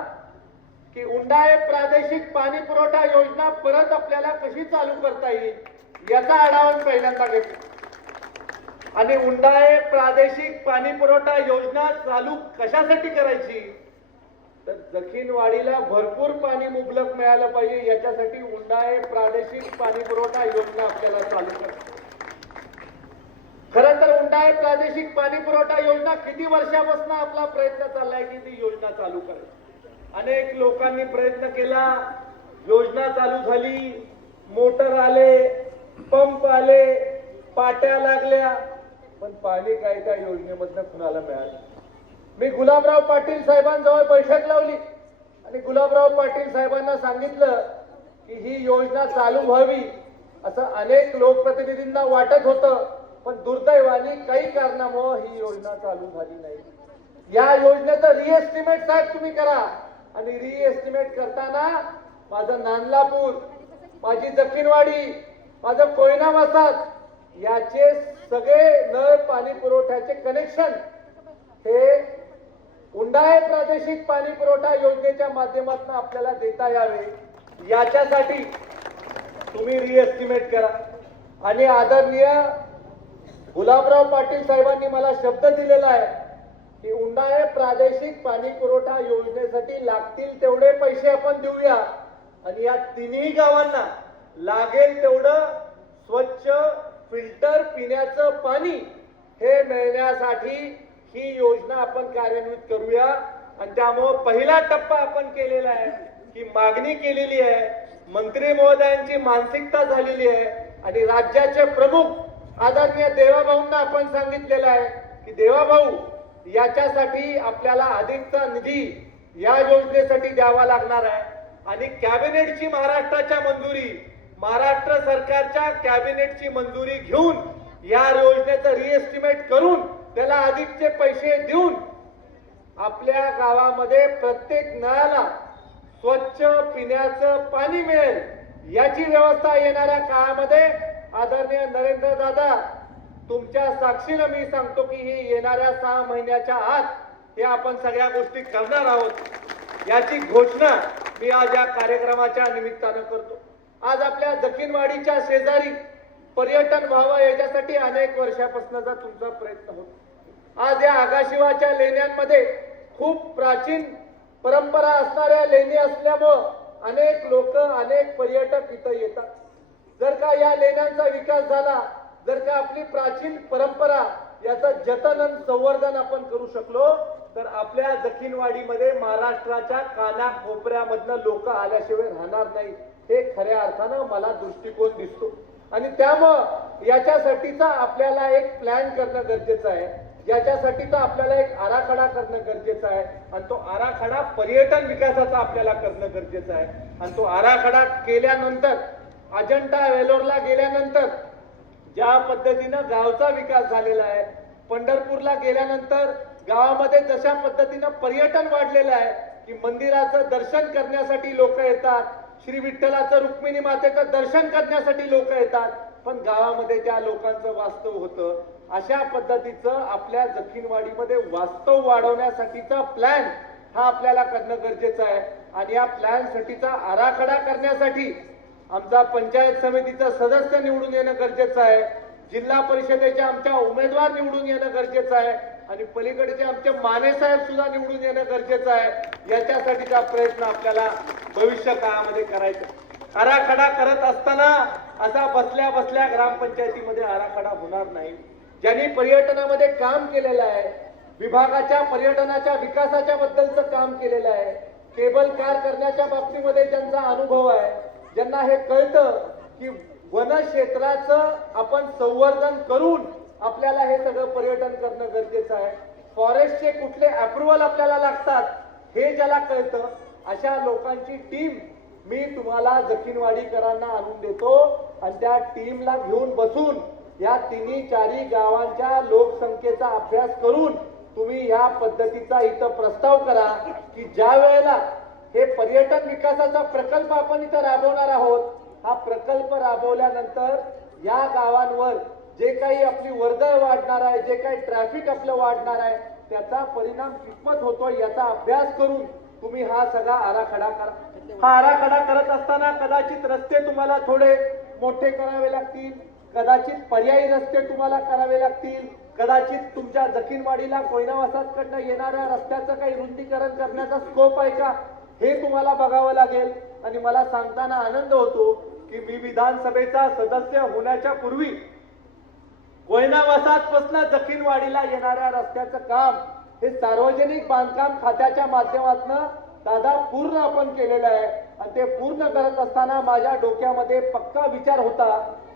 की उंडाळे प्रादेशिक पाणी पुरवठा योजना परत आपल्याला कशी चालू करता येईल याचा आढावा पहिल्यांदा घेतला आणि उंडाळे प्रादेशिक पाणी पुरवठा योजना चालू कशासाठी करायची तर जखीनवाडीला भरपूर पाणी मुबलक मिळालं पाहिजे याच्यासाठी उंडाळे प्रादेशिक पाणी पुरवठा योजना आपल्याला चालू करायची. खरं तर उंडाळे प्रादेशिक पाणी पुरवठा योजना किती वर्षापासून आपला प्रयत्न चाललाय की ती योजना चालू करायची. अनेक लोकांनी प्रयत्न केला, योजना चालू झाली, मोटर आले, पंप आले, पाट्या लागल्या, पण पाणी काय त्या योजनेमधनं कुणाला मिळालं. मी गुलाबराव पाटील साहेबांजवळ बैठक लावली आणि गुलाबराव पाटील साहेबांना सांगितलं की ही योजना चालू व्हावी असं अनेक लोकप्रतिनिधींना वाटत होतं, पण दुर्दैवाने काही कारणामुळे ही योजना चालू झाली नाही. या योजनेचं रिएस्टिमेट साहेब तुम्ही करा आणि रिएस्टिमेट करताना माझं नांदलापूर, माझी जखीनवाडी, माझं कोयना वसाहत याचे सगळे नळ पाणी पुरवठ्याचे कनेक्शन हे उंडाळे प्रादेशिक पाणी पुरवठा योजनेच्या माध्यमातून आपल्याला देता यावे, याच्यासाठी तुम्ही रिएस्टिमेट करा. आणि आदरणीय गुलाबराव पाटील साहेबांनी मला शब्द दिलेला आहे की उंडाळे प्रादेशिक पाणी पुरवठा योजनेसाठी लागतील तेवढे पैसे आपण देऊया आणि या तिन्ही गावांना लागेल तेवढं स्वच्छ फिल्टर पिण्याचं पाणी हे मिळण्यासाठी ही योजना आपण कार्यान्वित करूया. आणि त्यामुळे पहिला टप्पा आपण केलेला आहे की मागणी केलेली आहे, मंत्री महोदयांची मानसिकता झालेली आहे आणि राज्याचे प्रमुख आदरणीय देवाभाऊंना आपण सांगितलेलं आहे की देवाभाऊ याच्यासाठी आपल्याला अधिकचा निधी या योजनेसाठी द्यावा लागणार आहे. आणि कॅबिनेटची महाराष्ट्राच्या मंजुरी, महाराष्ट्र सरकारच्या कॅबिनेटची मंजुरी घेऊन या योजनेचं रिएस्टिमेट करून त्याला अधिकचे पैसे देऊन आपल्या गावामध्ये प्रत्येक नळाला स्वच्छ पिण्याचं पाणी मिळेल याची व्यवस्था येणाऱ्या काळामध्ये आदरणीय नरेंद्र दादा तुमच्या साक्षीनं मी सांगतो की ही येणाऱ्या 6 महिन्याच्या आत हे आपण सगळ्या गोष्टी करणार आहोत याची घोषणा मी आज या कार्यक्रमाच्या निमित्तानं करतो. आज आपल्या जखीनवाडीच्या शेजारी पर्यटन व्हावं याच्यासाठी अनेक वर्षापासूनचा तुमचा प्रयत्न होतो. आज या आगाशिवाच्या लेण्यांमध्ये खूप प्राचीन परंपरा असणाऱ्या लेणी असल्यामुळं अनेक लोक, अनेक पर्यटक इथं येतात. जर का या लेण्यांचा विकास झाला, जर का आपली प्राचीन परंपरा याचं जतन आणि संवर्धन आपण करू शकलो तर आपल्या जखीनवाडीमध्ये महाराष्ट्राच्या कानाकोपऱ्यामधनं लोक आल्याशिवाय राहणार नाही, हे खऱ्या अर्थानं मला दृष्टिकोन दिसतो. आणि त्यामुळं याच्यासाठीचा आपल्याला एक प्लॅन करणं गरजेचं आहे, याच्यासाठीचा आपल्याला एक आराखडा करणं गरजेचं आहे आणि तो आराखडा पर्यटन विकासाचा आपल्याला करणं गरजेचं आहे. आणि तो आराखडा केल्यानंतर अजंठा वेलोरला गेल्यानंतर ज्या पद्धतीनं गावचा विकास झालेला आहे, पंढरपूरला गेल्यानंतर गावामध्ये जशा पद्धतीनं पर्यटन वाढलेलं आहे की मंदिराचं दर्शन करण्यासाठी लोक येतात, श्री विठ्ठलाचं रुक्मिणी मातेचं दर्शन करण्यासाठी लोक येतात, पण गावामध्ये त्या लोकांचं वास्तव होतं. अशा पद्धतीचं आपल्या जखीनवाडीमध्ये वास्तव वाढवण्यासाठीचा प्लॅन हा आपल्याला करणं गरजेचं आहे. आणि या प्लॅन साठीचा आराखडा करण्यासाठी आमचा पंचायत समितीचा सदस्य निवडून येणं गरजेचं आहे, जिल्हा परिषदेचे आमच्या उमेदवार निवडून येणं गरजेचं आहे आणि पलीकडचे आमचे माने साहेब सुद्धा निवडून येणं गरजेचं आहे. याच्यासाठीचा प्रयत्न आपल्याला भविष्य काळामध्ये करायचा. आराखडा करत असताना असा बसल्या बसल्या ग्रामपंचायतीमध्ये आराखडा होणार नाही. ज्यांनी पर्यटनामध्ये काम केलेलं आहे, विभागाच्या पर्यटनाच्या विकासाच्या बद्दलचं काम केलेलं आहे, केबल कार करण्याच्या बाबतीमध्ये ज्यांचा अनुभव आहे, ज्यांना हे कळतं की वन क्षेत्राचं आपण संवर्धन करून आपल्याला हे सगळं पर्यटन करणं गरजेचं आहे, फॉरेस्टचे कुठले अप्रुव्हल आपल्याला लागतात हे ज्याला कळतं, अशा लोकांची टीम मी तुम्हाला जखीनवाडीकरांना आणून देतो आणि त्या टीमला घेऊन बसून या 3-4 गावांच्या लोकसंख्येचा अभ्यास करून तुम्ही या पद्धतीचा इथं प्रस्ताव करा की ज्या वेळेला हे पर्यटन विकासाचा प्रकल्प आपण इथं राबवणार आहोत, हा प्रकल्प राबवल्यानंतर या गावांवर जे काही आपली वर्दळ वाढणार आहे, जे काही ट्रॅफिक आपलं वाढणार आहे, त्याचा परिणाम कितपत होतो याचा अभ्यास करून तुम्ही हा सगळा आराखडा करा. हा आराखडा करत असताना कदाचित रस्ते तुम्हाला थोडे मोठे करावे लागतील, कदाचित पर्यायी रस्ते तुम्हाला करावे लागतील, कदाचित तुमच्या जखीनवाडीला कोयना वसाहतकडनं येणाऱ्या रस्त्याचं काही रुंदीकरण करण्याचा स्कोप आहे का हे तुम्हाला बघावं लागेल. आणि मला सांगताना आनंद होतो की मी विधानसभेचा सदस्य होण्याच्या पूर्वी कोयना वसाहतपासून जखीनवाडीला येणाऱ्या रस्त्याचं काम हे सार्वजनिक बांधकाम खात्याच्या माध्यमातून दादा पूर्ण आपण केलेलं आहे. आणि ते पूर्ण करत असताना माझ्या डोक्यामध्ये पक्का विचार होता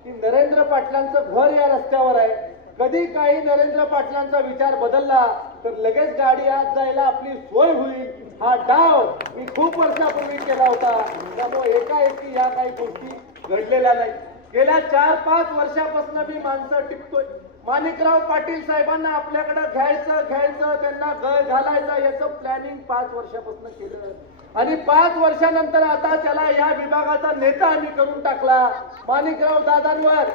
की नरेंद्र पाटलांचं घर या रस्त्यावर आहे, कधी काही नरेंद्र पाटलांचा विचार बदलला तर लगेच गाडी आत जायला आपली सोय होईल, हा डाव मी खूप वर्षापूर्वी केला होता. त्यामुळे एकाएकी या काही गोष्टी घडलेल्या नाही. गेल्या 4-5 वर्षापासून मी माणसं टिकतोय. माणिकराव पाटील साहेबांना आपल्याकडे घ्यायचं त्यांना गळ घालायचं याचं प्लॅनिंग 5 वर्षापासून केलं आणि 5 वर्षानंतर आता त्याला या विभागाचा नेता आम्ही करून टाकला. माणिकराव दादांवर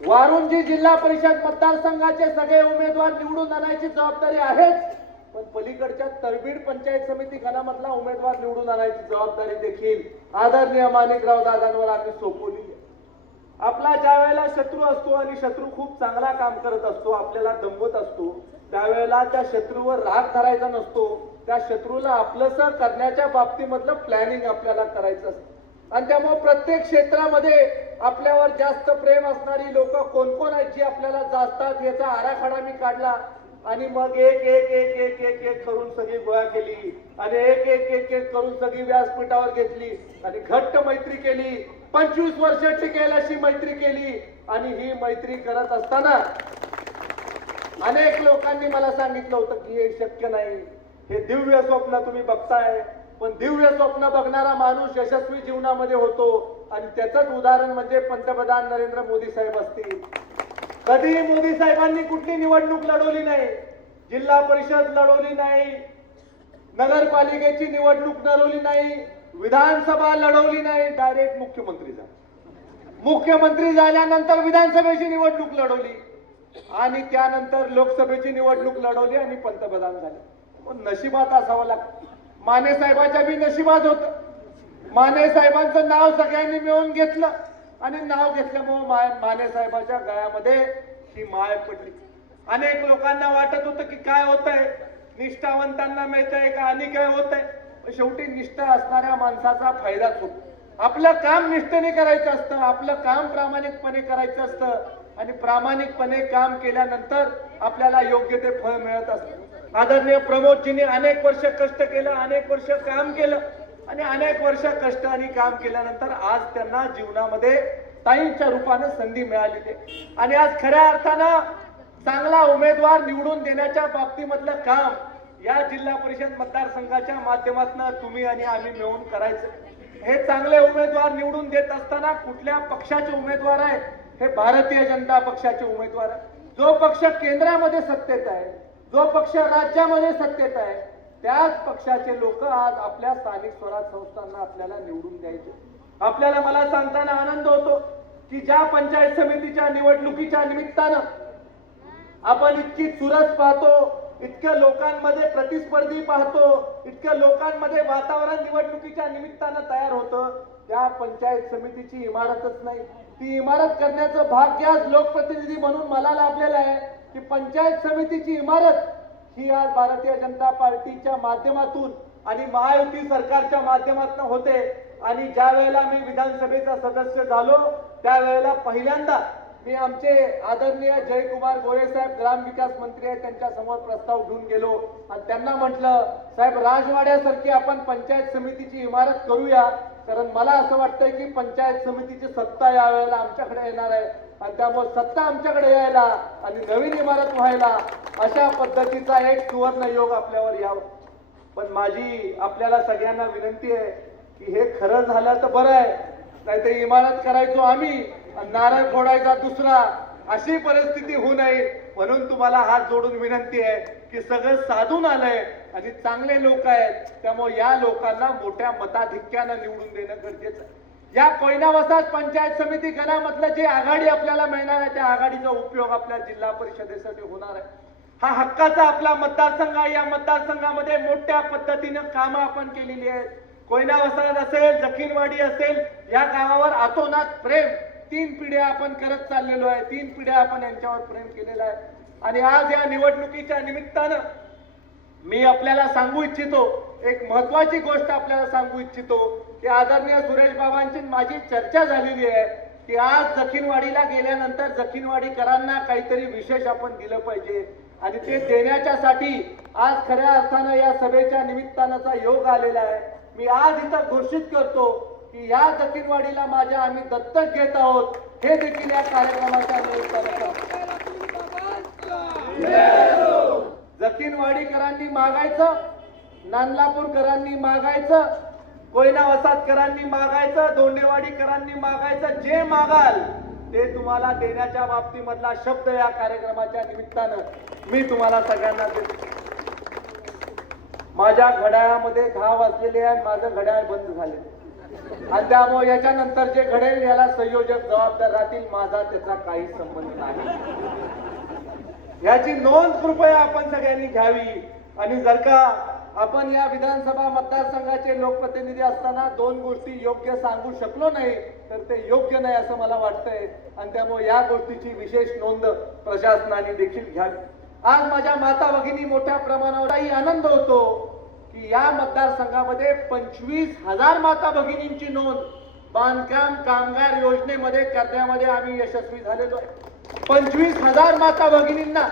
वारुंजी जिल्हा परिषद मतदारसंघाचे सगळे उमेदवार निवडून आणायची जबाबदारी आहेच, पण पलीकडच्या तरबीड पंचायत समिती गणामधला उमेदवार निवडून आणायची जबाबदारी देखील आदरणीय माणिकराव दादांवर आम्ही सोपवली. आपला ज्या वेळेला शत्रू असतो आणि शत्रू खूप चांगला काम करत असतो, आपल्याला दमवत असतो, त्यावेळेला त्या शत्रूवर राग धरायचा नसतो, त्या शत्रूला आपलंसं करण्याच्या बाबतीमधलं प्लॅनिंग आपल्याला करायचं असतं. आणि त्यामुळे प्रत्येक क्षेत्रामध्ये आपल्यावर जास्त प्रेम असणारी लोक कोण कोण आहेत जी आपल्याला जास्तात याचा आराखडा मी काढला आणि मग एक एक एक एक एक एक करून सगळी गोळा केली आणि एक एक एक एक करून सगळी व्यासपीठावर घेतली आणि घट्ट मैत्री केली. 25 वर्ष टिकेल अशी मैत्री केली आणि ही मैत्री करत असताना अनेक लोकांनी मला सांगितलं होतं की हे शक्य नाही, हे दिव्य स्वप्न तुम्ही बघताय, पण दिव्य स्वप्न बघणारा माणूस यशस्वी जीवनामध्ये होतो आणि त्याचंच उदाहरण म्हणजे पंतप्रधान नरेंद्र मोदी साहेब असतील. कधी मोदी साहेबांनी कुठली निवडणूक लढवली नाही, जिल्हा परिषद लढवली नाही, नगरपालिकेची निवडणूक लढवली नाही, विधानसभा लढवली नाही, डायरेक्ट मुख्यमंत्री झाले. मुख्यमंत्री झाल्यानंतर विधानसभेची निवडणूक लढवली आणि त्यानंतर लोकसभेची निवडणूक लढवली आणि पंतप्रधान झाले. पण नशिबात असावं लागतं. माने साहेबांच्या बी नशिबात होत. माने साहेबांचं नाव सगळ्यांनी मिळून घेतलं आणि नाव घेतल्यामुळे माने साहेबांच्या गळ्यामध्ये ही माळ पडली. अनेक लोकांना वाटत होतं की काय होतंय, निष्ठावंतांना मिळतंय का आणि काय होतंय. शेवटी निष्ठा असणाऱ्या माणसाचा फायदाच होतो. आपलं काम निष्ठेने करायचं असतं, आपलं काम प्रामाणिकपणे करायचं असतं आणि प्रामाणिकपणे काम केल्यानंतर आपल्याला योग्य ते फळ मिळत असतं. आदरणीय प्रमोदजींनी अनेक वर्ष कष्ट केलं, अनेक वर्ष काम केलं आणि अनेक वर्ष कष्ट आणि काम केल्यानंतर आज त्यांना जीवनामध्ये ताईंच्या रूपाने संधी मिळालेली आहे आणि आज खऱ्या अर्थानं चांगला उमेदवार निवडून देण्याच्या बाबतीमधलं काम या जिल्हा परिषद मतदारसंघाच्या माध्यमातून तुम्ही आणि आम्ही मिळून करायचं. हे चांगले उमेदवार निवडून देत असताना कुठल्या पक्षाचे उमेदवार आहेत, हे भारतीय जनता पक्षाचे उमेदवार आहे. जो पक्ष केंद्रामध्ये सत्तेत आहे, जो पक्ष राज्यामध्ये सत्तेत आहे, त्याच पक्षाचे लोक आज आपल्या स्थानिक स्वराज संस्थांना आपल्याला निवडून द्यायचे. आपल्याला मला सांगताना आनंद होतो की ज्या पंचायत समितीच्या निवडणुकीच्या निमित्तानं आपण इतकी चुरस पाहतो, इतक्या लोकांमध्ये प्रतिस्पर्धी पाहतो, इतक्या लोकांमध्ये वातावरण निवडणुकीच्या निमित्तानं तयार होतं, त्या पंचायत समितीची इमारतच नाही. ती इमारत करण्याचं भाग्य आज लोकप्रतिनिधी म्हणून मला लाभलेलं आहे की पंचायत समितीची इमारत ही आज भारतीय जनता पार्टीच्या माध्यमातून आणि महायुती सरकारच्या माध्यमातून होते. आणि ज्या वेळेला मी विधानसभेचा सदस्य झालो त्यावेळेला पहिल्यांदा मी आमचे आदरणीय जयकुमार गोरे साहेब ग्रामविकास मंत्री आहेत त्यांच्या समोर प्रस्ताव घेऊन गेलो आणि त्यांना म्हटलं, साहेब राजवाड्यासारखी आपण पंचायत समितीची इमारत करूया, कारण मला असं वाटतंय की पंचायत समितीची सत्ता यावेळेला आमच्याकडे येणार आहे आणि त्यामुळे सत्ता आमच्याकडे यायला आणि नवीन इमारत व्हायला अशा पद्धतीचा एक सुवर्ण योग आपल्यावर यावं. पण माझी आपल्याला सगळ्यांना विनंती आहे की हे खरं झालं तर बरं आहे, नाही तर इमारत करायचो आम्ही आणि नारळ फोडायचा दुसरा, अशी परिस्थिती होऊ नये. म्हणून तुम्हाला हात जोडून विनंती आहे की सगळं साधून आलंय आणि चांगले लोक आहेत, त्यामुळे या लोकांना मोठ्या मताधिक्यानं निवडून देणं गरजेचं आहे. या कोयना वसाहत पंचायत समिती गणामधलं जे आघाडी आपल्याला मिळणार आहे त्या आघाडीचा उपयोग आपल्या जिल्हा परिषदेसाठी होणार आहे. हा हक्काचा आपला मतदारसंघ आहे. या मतदारसंघामध्ये मोठ्या पद्धतीनं कामं आपण केलेली आहेत. कोयना वसाहत असेल, जखीनवाडी असेल, या गावावर आतोनात प्रेम 3 पिढ्या आपण करत चाललेलो आहे. 3 पिढ्या आपण यांच्यावर प्रेम केलेलं आहे. आणि आज या निवडणुकीच्या निमित्तानं मी आपल्याला सांगू इच्छितो, एक महत्वाची गोष्ट आपल्याला सांगू इच्छितो की आदरणीय सुरेश बाबांची माझी चर्चा झालेली आहे की आज जखीनवाडीला गेल्यानंतर जखीनवाडीकरांना काहीतरी विशेष आपण दिलं पाहिजे आणि ते देण्याच्यासाठी आज खऱ्या अर्थानं या सभेच्या निमित्तानाचा योग आलेला आहे. मी आज इथं घोषित करतो की या जखीनवाडीला माझ्या आम्ही दत्तक घेत आहोत, हे देखील या कार्यक्रमाच्या निमित्तानं जकीनवाडीकरांनी मागायचं, नांदलापूरकरांनी मागायचं, कोयना वसाहतकरांनी मागायचं, दोंडेवाडीकरांनी मागायचं, जे मागाल ते तुम्हाला देण्याच्या बाबतीमधला शब्द या कार्यक्रमाच्या निमित्तानं मी तुम्हाला सगळ्यांना देतो. माझ्या घड्याळामध्ये 10 वाजलेले आहे, माझं घड्याळ बंद झाले आणि त्यामुळे याच्यानंतर जे घडेल याला संयोजक जबाबदार राहतील, माझा त्याचा काही संबंध नाही. याची नोंद कृपया आपण सगळ्यांनी घ्यावी. आणि जर का आपण या विधानसभा मतदारसंघाचे लोकप्रतिनिधी असताना 2 गोष्टी योग्य सांगू शकलो नाही तर ते योग्य नाही असं मला वाटतंय आणि त्यामुळे या गोष्टीची विशेष नोंद प्रशासनाने देखील घ्यावी. आज माझ्या माता भगिनी मोठ्या प्रमाणावरही आनंद होतो की या मतदारसंघामध्ये 25,000 माता भगिनींची नोंद बांधकाम कामगार योजनेमध्ये करण्यामध्ये आम्ही यशस्वी झालेलो आहे. 25,000 माता भगिनींना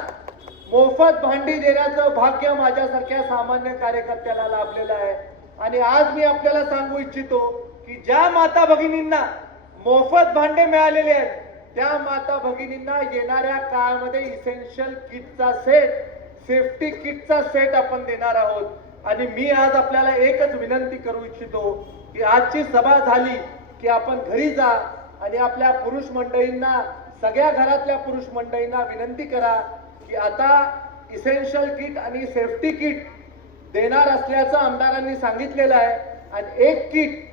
मोफत भांडी देण्याचं भाग्य माझ्यासारख्या सामान्य कार्यकर्त्याला लाभलेलं आहे. आणि आज मी आपल्याला सांगू इच्छितो की ज्या माता भगिनींना मोफत भांडे मिळालेले आहेत त्या माता भगिनींना येणाऱ्या काळामध्ये इसेन्शियल किटचा सेट, सेफ्टी किटचा सेट आपण देणार आहोत. आणि मी आज आपल्याला एकच विनंती करू इच्छितो की आजची सभा झाली की आपण घरी जा आणि आपल्या पुरुष मंडळींना, सगळ्या घरातल्या पुरुष मंडळींना विनंती करा की आता इसेन्शियल किट आणि सेफ्टी किट देणार असल्याचं आमदारांनी सांगितलेलं आहे आणि एक किट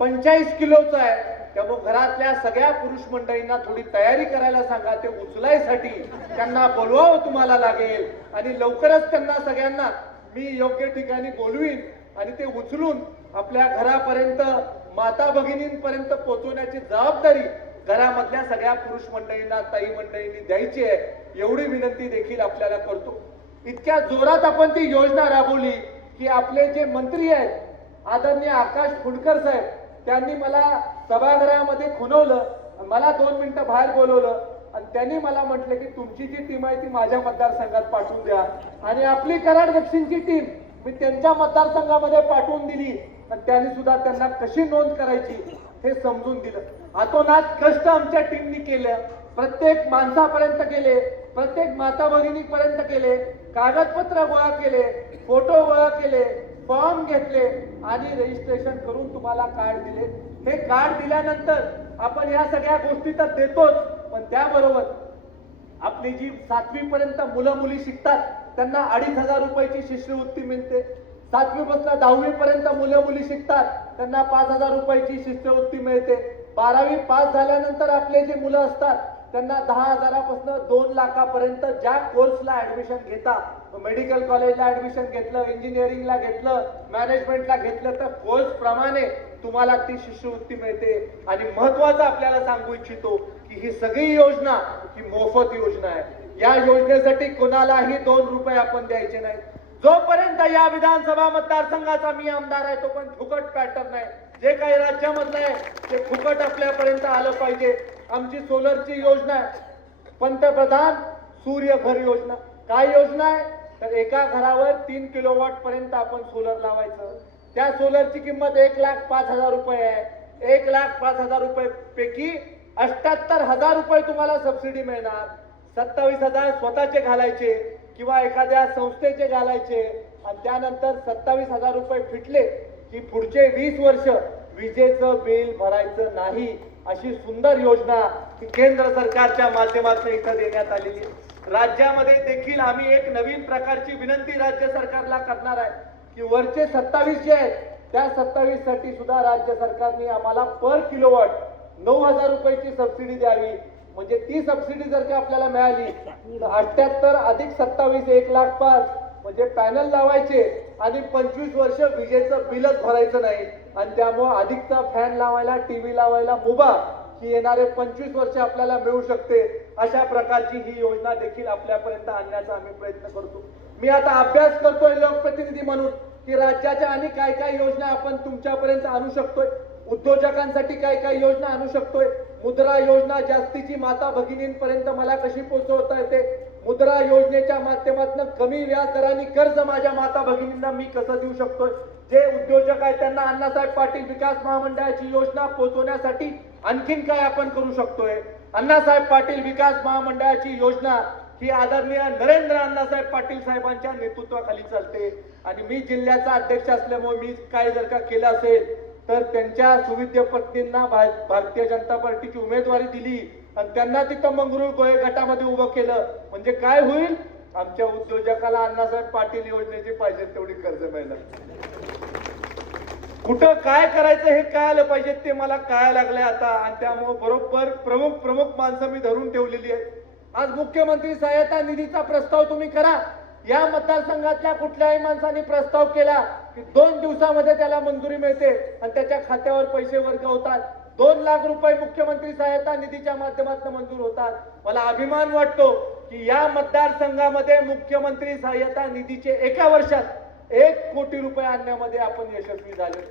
45 किलोचं आहे. त्यामुळे घरातल्या सगळ्या पुरुष मंडळींना थोडी तयारी करायला सांगा. ते उचलायसाठी त्यांना बोलवावं तुम्हाला लागेल आणि लवकरच त्यांना सगळ्यांना मी योग्य ठिकाणी बोलवीन आणि ते उचलून आपल्या घरापर्यंत माता भगिनींपर्यंत पोहोचवण्याची जबाबदारी घरामधल्या सगळ्या पुरुष मंडळींना, ताई मंडळींनी द्यायची आहे. एवढी विनंती देखील आपल्याला करतो. इतक्या जोरात आपण ती योजना राबवली की आपले जे मंत्री आहेत आदरणीय आकाश फुंडकर साहेब, त्यांनी मला सभागृहामध्ये खुणवलं, मला 2 मिनिटं बाहेर बोलवलं आणि त्यांनी मला म्हटलं की तुमची जी टीम आहे ती माझ्या मतदारसंघात पाठवून द्या. आणि आपली कराड दक्षिणची टीम मी त्यांच्या मतदारसंघामध्ये पाठवून दिली आणि त्यांनी सुद्धा त्यांना कशी नोंद करायची हे समजून दिलं. हातोनात कष्ट आमच्या टीमनी केलं, प्रत्येक माणसापर्यंत गेले, प्रत्येक माता भगिनीपर्यंत गेले, कागदपत्र गोळा केले, फोटो गोळा केले, फॉर्म घेतले आणि रजिस्ट्रेशन करून तुम्हाला कार्ड दिले. हे कार्ड दिल्यानंतर आपण या सगळ्या गोष्टी तर देतोच, पण त्याबरोबर आपली जी 7वी पर्यंत मुलं मुली शिकतात त्यांना 2,500 रुपयाची शिष्यवृत्ती मिळते. 7वी पासून 10वी पर्यंत मुलं मुली शिकतात त्यांना 5,000 रुपयाची शिष्यवृत्ती मिळते. 12वी पास झाल्यानंतर आपले जे मुलं असतात त्यांना 10,000पासून 2 लाखापर्यंत ज्या कोर्सला ऍडमिशन घेता, मेडिकल कॉलेजला ऍडमिशन घेतलं, इंजिनिअरिंगला घेतलं, मॅनेजमेंटला घेतलं तर कोर्स प्रमाणे तुम्हाला ती शिष्यवृत्ती मिळते. आणि महत्वाचं आपल्याला सांगू इच्छितो की ही सगळी योजना ही मोफत योजना आहे. या योजनेसाठी कोणालाही 2 रुपये आपण द्यायचे नाही. जोपर्यंत या विधानसभा मतदारसंघाचा मी आमदार आहे तो पण फुकट पॅटर्न आहे. जे काही राज्यामधलं आहे ते फुकट आपल्यापर्यंत आलं पाहिजे. आमची सोलरची योजना आहे, पंतप्रधान सूर्य घर योजना. काय योजना आहे तर एका घरावर 3 किलोवॉट पर्यंत आपण सोलर लावायचं. त्या सोलरची किंमत 1,05,000 रुपये आहे. 1,05,000 रुपये पैकी 78,000 रुपये तुम्हाला सबसिडी मिळणार. 27,000 स्वतःचे घालायचे किंवा एखाद्या संस्थेचे घालायचे आणि त्यानंतर 27,000 रुपये फिटले की पुढचे 20 वर्ष विजेचं बिल भरायचं नाही. अशी सुंदर योजना ही केंद्र सरकारच्या माध्यमातून इथं देण्यात आलेली. राज्यामध्ये देखील आम्ही एक नवीन प्रकारची विनंती राज्य सरकारला करणार आहे की वरचे 27 जे आहेत त्या 27 साठी सुद्धा राज्य सरकारने आम्हाला पर किलोवॉट 9,000 रुपयाची सबसिडी द्यावी. म्हणजे ती सबसिडी जर का आपल्याला मिळाली तर 78 अधिक 27 1,05,000 म्हणजे पॅनल लावायचे आणि 25 वर्ष विजेचं बिलच भरायचं नाही. आणि त्यामुळे अधिकचा फॅन लावायला, टीव्ही लावायला मुभा ही येणारे 25 वर्ष आपल्याला मिळू शकते. अशा प्रकारची ही योजना देखील आपल्यापर्यंत आणण्याचा आम्ही प्रयत्न करतो. मी आता अभ्यास करतोय लोकप्रतिनिधी म्हणून की राज्याच्या आणि काय काय योजना आपण तुमच्यापर्यंत आणू शकतोय. उद्योजकांसाठी काय काय योजना आणू शकतोय. मुद्रा योजना जास्तीची माता भगिनींपर्यंत मला कशी पोहोचवता येते. मुद्रा योजनेच्या माध्यमातून कमी व्याज दराने कर्ज माझ्या माता भगिनींना मी कसं देऊ शकतोय. जे उद्योजक आहेत त्यांना अण्णासाहेब पाटील विकास महामंडळाची योजना पोहोचवण्यासाठी आणखीन काय आपण करू शकतोय. अण्णासाहेब पाटील विकास महामंडळाची योजना ही आदरणीय नरेंद्र अण्णासाहेब पाटील साहेबांच्या नेतृत्वाखाली चालते. आणि मी जिल्ह्याचा अध्यक्ष असल्यामुळे मी काय जर का केलं असेल तर त्यांच्या सुविद्य पत्नींना भारतीय जनता पार्टीची उमेदवारी दिली आणि त्यांना तिथं मंगरुळ गोळे गटामध्ये उभं केलं म्हणजे काय होईल, आमच्या उद्योजकाला अण्णासाहेब पाटील योजनेची पाहिजे तेवढी कर्ज मिळणार. कुठं काय करायचं हे कळायला पाहिजे ते मला कळायला लागलंय आता. आणि त्यामुळे बरोबर प्रमुख माणसं मी धरून ठेवलेली आहेत. आज मुख्यमंत्री सहायता निधीचा प्रस्ताव तुम्ही करा. या मतदारसंघातल्या कुठल्याही माणसाने प्रस्ताव केला की 2 दिवसामध्ये त्याला मंजुरी मिळते आणि त्याच्या खात्यावर पैसे वर्ग होतात. 2 लाख रुपये मुख्यमंत्री सहायता निधीच्या माध्यमातून मंजूर होतात. मला अभिमान वाटतो की या मतदारसंघामध्ये मुख्यमंत्री सहायता निधीचे एका वर्षात 1 कोटी रुपये आणण्यामध्ये आपण यशस्वी झाले.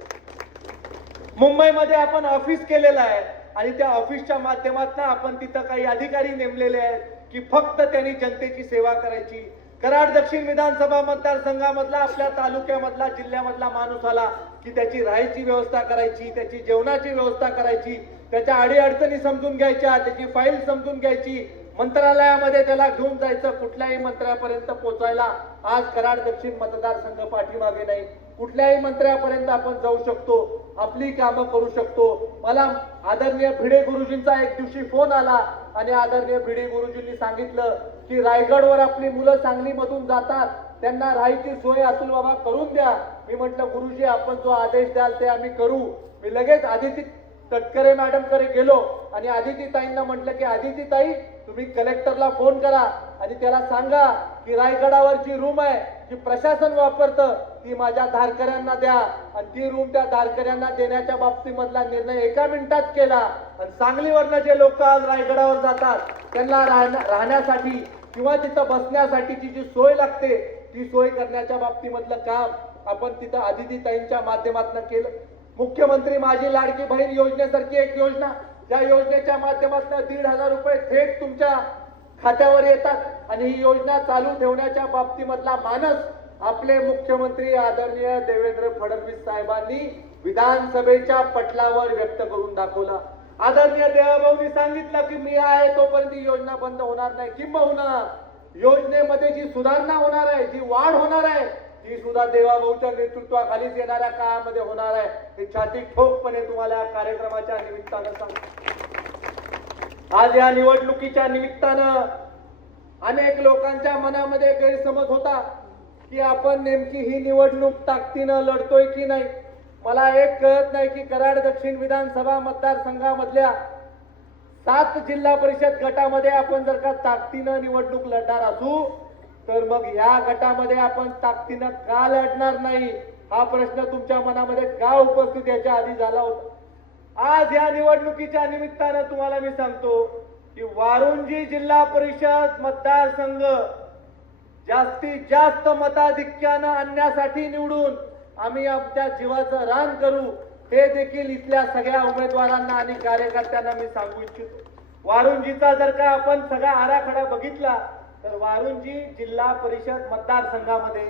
मुंबईमध्ये आपण ऑफिस केलेलं आहे आणि त्या ऑफिसच्या माध्यमातून आपण तिथं काही अधिकारी नेमलेले आहेत की फक्त त्यांनी जनतेची सेवा करायची. कराड दक्षिण विधानसभा मतदारसंघामधला आपल्या तालुक्यामधला जिल्ह्यामधला माणूस आला की त्याची राहायची व्यवस्था करायची, त्याची जेवणाची व्यवस्था करायची, त्याच्या अडीअडचणी समजून घ्यायच्या, त्याची फाईल समजून घ्यायची, मंत्रालयामध्ये त्याला घेऊन जायचं, कुठल्याही मंत्र्यापर्यंत पोहोचायला आज कराड दक्षिण मतदारसंघ पाठीमागे नाही. कुठल्याही मंत्र्यापर्यंत आपण जाऊ शकतो, आपली कामं करू शकतो. मला आदरणीय भिडे गुरुजींचा एक दिवशी फोन आला आणि आदरणीय भिडे गुरुजींनी सांगितलं की रायगडवर आपली मुलं सांगलीमधून जातात, त्यांना राहायची सोय अतुल बाबा करून द्या. मी म्हटलं गुरुजी आपण जो आदेश द्याल ते आम्ही करू. मी लगेच आदिती तटकरे मॅडम कडे गेलो आणि आदिती ताईंना म्हटलं की आदिती ताई तुम्ही कलेक्टरला फोन करा आणि त्याला सांगा की रायगडावर जी रूम आहे जी प्रशासन वापरतं ती माझ्या धारकऱ्यांना द्या. आणि ती रूम त्या धारकऱ्यांना देण्याच्या बाबतीमधला निर्णय 1 मिनिटात केला. आणि सांगलीवरनं जे लोक आज रायगडावर जातात त्यांना राहण्यासाठी किंवा तिथं बसण्यासाठीची जी सोय लागते ती सोय करण्याच्या बाबतीमधलं काम आपण तिथं आदिती ताईंच्या माध्यमातून केलं. मुख्यमंत्री माझी लाडकी बहीण योजनेसारखी एक योजना, ज्या योजनेच्या माध्यमातून 1,500 रुपये थेट तुमच्या खात्यावर येतात आणि ही योजना चालू ठेवण्याच्या बाबतीमधला मानस आपले मुख्यमंत्री आदरणीय देवेंद्र फडणवीस साहेबांनी विधानसभेच्या पटलावर व्यक्त करून दाखवला. आदरणीय देवाभाऊंनी सांगितलं की मी आहे तोपर्यंत ही योजना बंद होणार नाही. किंबहुना योजनेमध्ये जी सुधारणा होणार आहे, जी वाढ होणार आहे ती सुद्धा देवाभाऊच्या नेतृत्वाखालीच येणाऱ्या काळामध्ये होणार आहे. हे छाती ठोकपणे तुम्हाला या कार्यक्रमाच्या निमित्तानं सांगतो. आज या निवडणुकीच्या निमित्तानं अनेक लोकांच्या मनामध्ये गैरसमज होता की आपण नेमकी ही निवडणूक ताकदीनं लढतोय की नाही. मला एक कळत नाही की कराड दक्षिण विधानसभा मतदारसंघामधल्या 7 जिल्हा परिषद गटामध्ये आपण जर का ताकदीनं निवडणूक लढणार असू तर मग या गटामध्ये आपण ताकदीनं का लढणार नाही हा प्रश्न तुमच्या मनामध्ये का उपस्थित याच्या आधी झाला होता. आज या निवडणुकीच्या निमित्तानं तुम्हाला मी सांगतो की वारुंजी जिल्हा परिषद मतदारसंघ जास्तीत जास्त मताधिक्यानं आणण्यासाठी निवडून आम्ही आमच्या जीवाचं रान करू हे देखील इथल्या सगळ्या उमेदवारांना आणि कार्यकर्त्यांना मी सांगू इच्छितो. वारुंजीचा जर का आपण सगळा आराखडा बघितला तर वारुंजी जिल्हा परिषद मतदारसंघामध्ये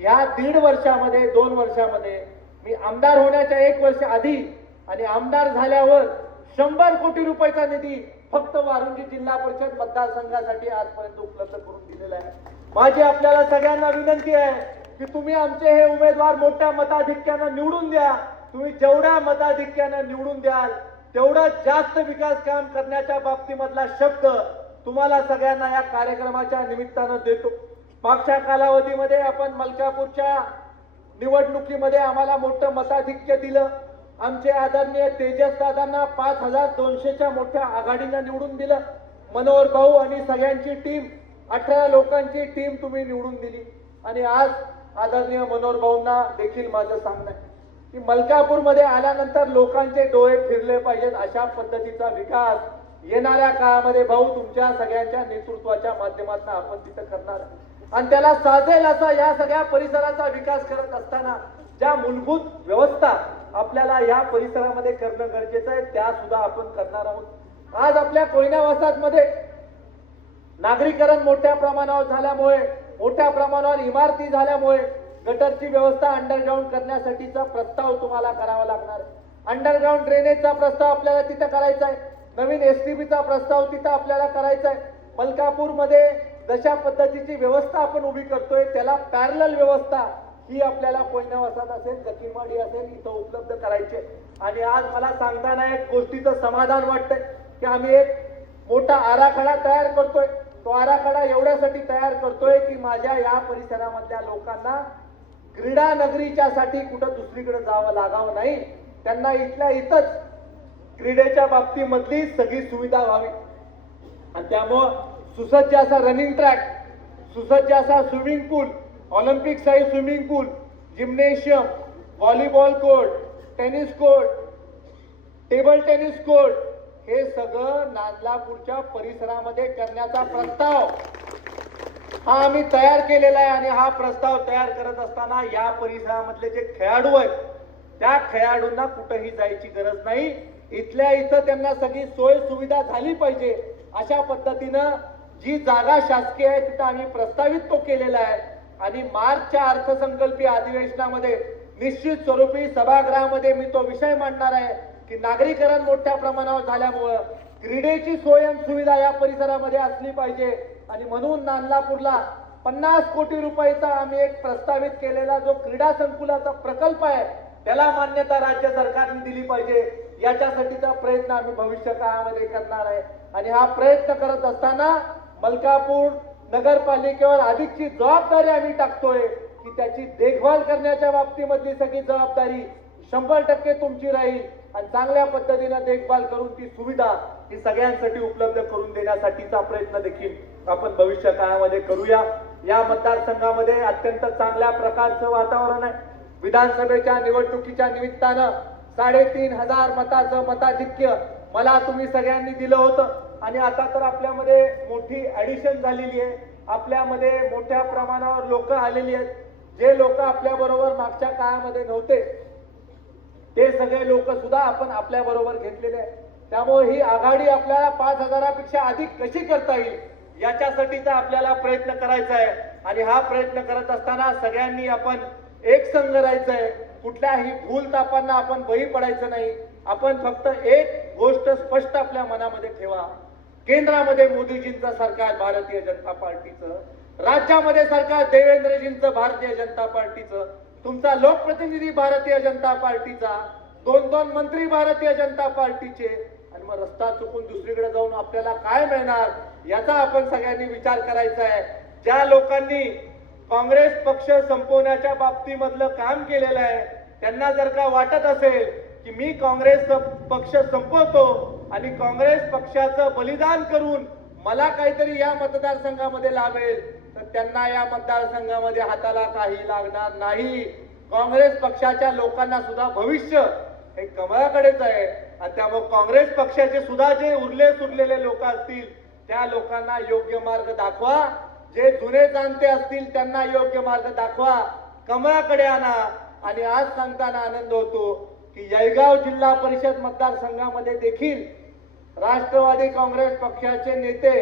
या 1.5 वर्षामध्ये 2 वर्षामध्ये मी आमदार होण्याच्या 1 वर्ष आधी आणि आमदार झाल्यावर 100 कोटी रुपयाचा निधी फक्त वारुंजी जिल्हा परिषद मतदारसंघासाठी आजपर्यंत उपलब्ध करून दिलेला आहे. माझी आपल्याला सगळ्यांना विनंती आहे की तुम्ही आमचे हे उमेदवार मोठ्या मताधिक्यानं निवडून द्या. तुम्ही जेवढ्या मताधिक्यानं निवडून द्याल तेवढं जास्त विकास काम करण्याच्या बाबतीमधला शब्द तुम्हाला सगळ्यांना या कार्यक्रमाच्या निमित्तानं देतो. मागच्या कालावधीमध्ये आपण मलकापूरच्या निवडणुकीमध्ये आम्हाला मोठं मताधिक्य दिलं. आमचे आदरणीय तेजस दादांना 5200च्या मोठ्या आघाडीनं निवडून दिलं. मनोहर भाऊ आणि सगळ्यांची टीम 18 लोकांची टीम तुम्ही निवडून दिली. आणि आज आदरणीय मनोहर भाऊंना देखील माझं सांगणं आहे की मलकापूरमध्ये आल्यानंतर लोकांचे डोळे फिरले पाहिजेत अशा पद्धतीचा विकास येणाऱ्या काळामध्ये भाऊ तुमच्या सगळ्यांच्या नेतृत्वाच्या माध्यमातून आपण तिथं करणार आणि त्याला साजेल असा या सगळ्या परिसराचा विकास करत असताना ज्या मूलभूत व्यवस्था आपल्याला या परिसरामध्ये करणं गरजेचं आहे त्या सुद्धा आपण करणार आहोत. आज आपल्या कोयना वसाहतमध्ये नागरीकरण मोठ्या प्रमाणावर झाल्यामुळे, मोठ्या प्रमाणावर इमारती झाल्यामुळे गटरची व्यवस्था अंडरग्राऊंड करण्यासाठीचा प्रस्ताव तुम्हाला करावा लागणार आहे. अंडरग्राऊंड ड्रेनेजचा प्रस्ताव आपल्याला तिथं करायचा आहे. नवीन STBचा प्रस्ताव तिथं आपल्याला करायचा आहे. मलकापूरमध्ये जशा पद्धतीची व्यवस्था आपण उभी करतोय त्याला पॅरलल व्यवस्था ही आपल्याला कोयना वसाहत असेल, जकीरवाडी असेल, इथं उपलब्ध करायचे. आणि आज मला सांगताना एक गोष्टीचं समाधान वाटतंय की आम्ही एक मोठा आराखडा तयार करतोय. तो आराखडा एवढ्यासाठी तयार करतोय की माझ्या या परिसरामधल्या लोकांना क्रीडा नगरीच्या साठी कुठं दुसरीकडे जावं लागावं नाही, त्यांना इथल्या इथंच क्रीडेच्या बाबतीमधली सगळी सुविधा व्हावी. आणि त्यामुळं सुसज्ज असा रनिंग ट्रॅक, सुसज्ज असा swimming pool, Olympic size swimming pool, gymnasium, volleyball court, tennis court, table tennis court हे सगळं नांदलापूरच्या परिसरामध्ये करण्याचा प्रस्ताव हा आम्ही तयार केलेला आहे. आणि हा प्रस्ताव तयार करत असताना या परिसरामधले जे खेळाडू आहेत त्या खेळाडूंना कुठेही जायची गरज नाही, इथल्या इथं त्यांना सगळी सोय सुविधा झाली पाहिजे अशा पद्धतीनं जी जागा शासकीय आहे तिथं आम्ही प्रस्तावित तो केलेला आहे. आणि मार्चच्या अर्थसंकल्पीय अधिवेशनामध्ये निश्चित स्वरूपी सभागृहामध्ये मी तो विषय मांडणार आहे की नागरीकरण मोठ्या प्रमाणावर झाल्यामुळं क्रीडेची सोय सुविधा या परिसरामध्ये असली पाहिजे. आणि म्हणून नांदलापूरला 50 कोटी रुपयाचा आम्ही एक प्रस्तावित केलेला जो क्रीडा संकुलाचा प्रकल्प आहे त्याला मान्यता राज्य सरकारने दिली पाहिजे. याच्यासाठीचा प्रयत्न आम्ही भविष्य काळामध्ये करणार आहे. आणि हा प्रयत्न करत असताना मलकापूर नगरपालिकेवर अधिकची जबाबदारी आम्ही टाकतोय की त्याची देखभाल करण्याच्या बाबतीमधली सगळी जबाबदारी 100% तुमची राहील. आणि चांगल्या पद्धतीने देखभाल करून ती सुविधा ही सगळ्यांसाठी उपलब्ध करून देण्यासाठीचा प्रयत्न देखील आपण भविष्य काळामध्ये करूया. या मतदारसंघामध्ये अत्यंत चांगल्या प्रकारचं वातावरण आहे. विधानसभेच्या निवडणुकीच्या निमित्तानं 3500 मताचं मताधिक्य मला तुम्ही सगळ्यांनी दिलं होतं. आणि आता तर आपल्यामध्ये मोठी ऍडिशन झालेली आहे, आपल्यामध्ये मोठ्या प्रमाणावर लोक आलेली आहेत. जे लोक आपल्या बरोबर मागच्या काळामध्ये नव्हते ते सगळे लोक सुद्धा आपण आपल्या बरोबर घेतलेले आहेत. त्यामुळे ही आघाडी आपल्याला 5000पेक्षा अधिक कशी करता येईल याच्यासाठीचा आपल्याला प्रयत्न करायचा आहे. आणि हा प्रयत्न करत असताना सगळ्यांनी आपण एक संघ राहायचं आहे. कुठल्याही भूल तापांना आपण बळी पडायचं नाही. आपण फक्त एक गोष्ट स्पष्ट आपल्या मनामध्ये ठेवा, केंद्रामध्ये मोदीजींचं सरकार भारतीय जनता पार्टीचं, राज्यामध्ये सरकार देवेंद्रजींचं भारतीय जनता पार्टीचं, तुमचा लोकप्रतिनिधी भारतीय जनता पार्टीचा, 2-2 मंत्री भारतीय जनता पार्टीचे. आणि मग रस्ता चुकून दुसरीकडे जाऊन आपल्याला काय मिळणार याचा आपण सगळ्यांनी विचार करायचा आहे. ज्या लोकांनी काँग्रेस पक्ष संपवण्याच्या बाबतीमधलं काम केलेलं आहे त्यांना जर का वाटत असेल की मी काँग्रेस पक्ष संपवतो आणि काँग्रेस पक्षाचं बलिदान करून मला काहीतरी या मतदारसंघामध्ये लाभेल तर त्यांना या मतदारसंघामध्ये हाताला काही लागणार नाही. काँग्रेस पक्षाच्या लोकांना सुद्धा भविष्य हे कमळाकडेच आहे. आणि त्यामुळे काँग्रेस पक्षाचे सुद्धा जे उरले सुरलेले लोक असतील त्या लोकांना योग्य मार्ग दाखवा. जे जुने जाणते असतील त्यांना योग्य मार्ग दाखवा, कमळाकडे आणा. आणि आज सांगताना आनंद होतो की जळगाव जिल्हा परिषद मतदारसंघामध्ये देखील राष्ट्रवादी काँग्रेस पक्षाचे नेते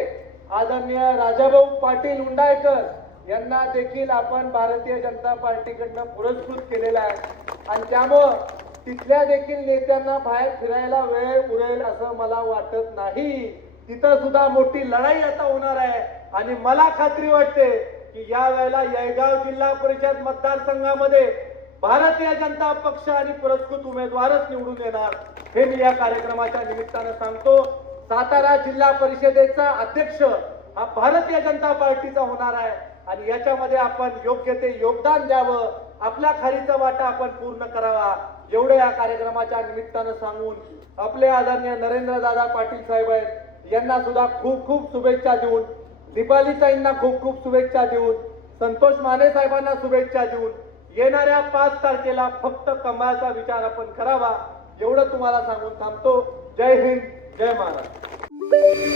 आदरणीय राजाभाऊ पाटील उंडाळकर यांना देखील आपण भारतीय जनता पार्टीकडनं पुरस्कृत केलेला आहे. आणि त्यामुळं तिथल्या देखील नेत्यांना बाहेर फिरायला वेळ उरेल असं मला वाटत नाही. तिथं सुद्धा मोठी लढाई आता होणार आहे. आणि मला खात्री वाटते की या वेळेला जळगाव जिल्हा परिषद मतदारसंघामध्ये भारतीय जनता पक्ष आणि पुरस्कृत उमेदवारच निवडून येणार हे मी या कार्यक्रमाच्या निमित्तानं सांगतो. सातारा जिल्हा परिषदेचा अध्यक्ष हा भारतीय जनता पार्टीचा होणार आहे. आणि याच्यामध्ये आपण योग्य ते योगदान द्यावं, आपला खारीचा वाटा आपण पूर्ण करावा एवढं या कार्यक्रमाच्या निमित्तानं सांगून आपले आदरणीय नरेंद्रदादा पाटील साहेब आहेत यांना सुद्धा खूप खूप शुभेच्छा देऊन, दीपालीताईंना खूप खूप शुभेच्छा देऊन, संतोष माने साहेबांना शुभेच्छा देऊन येणाऱ्या 5 तारखेला फक्त कमळाचा विचार आपण करावा एवढं तुम्हाला सांगून थांबतो. जय हिंद, जय महाराष्ट्र.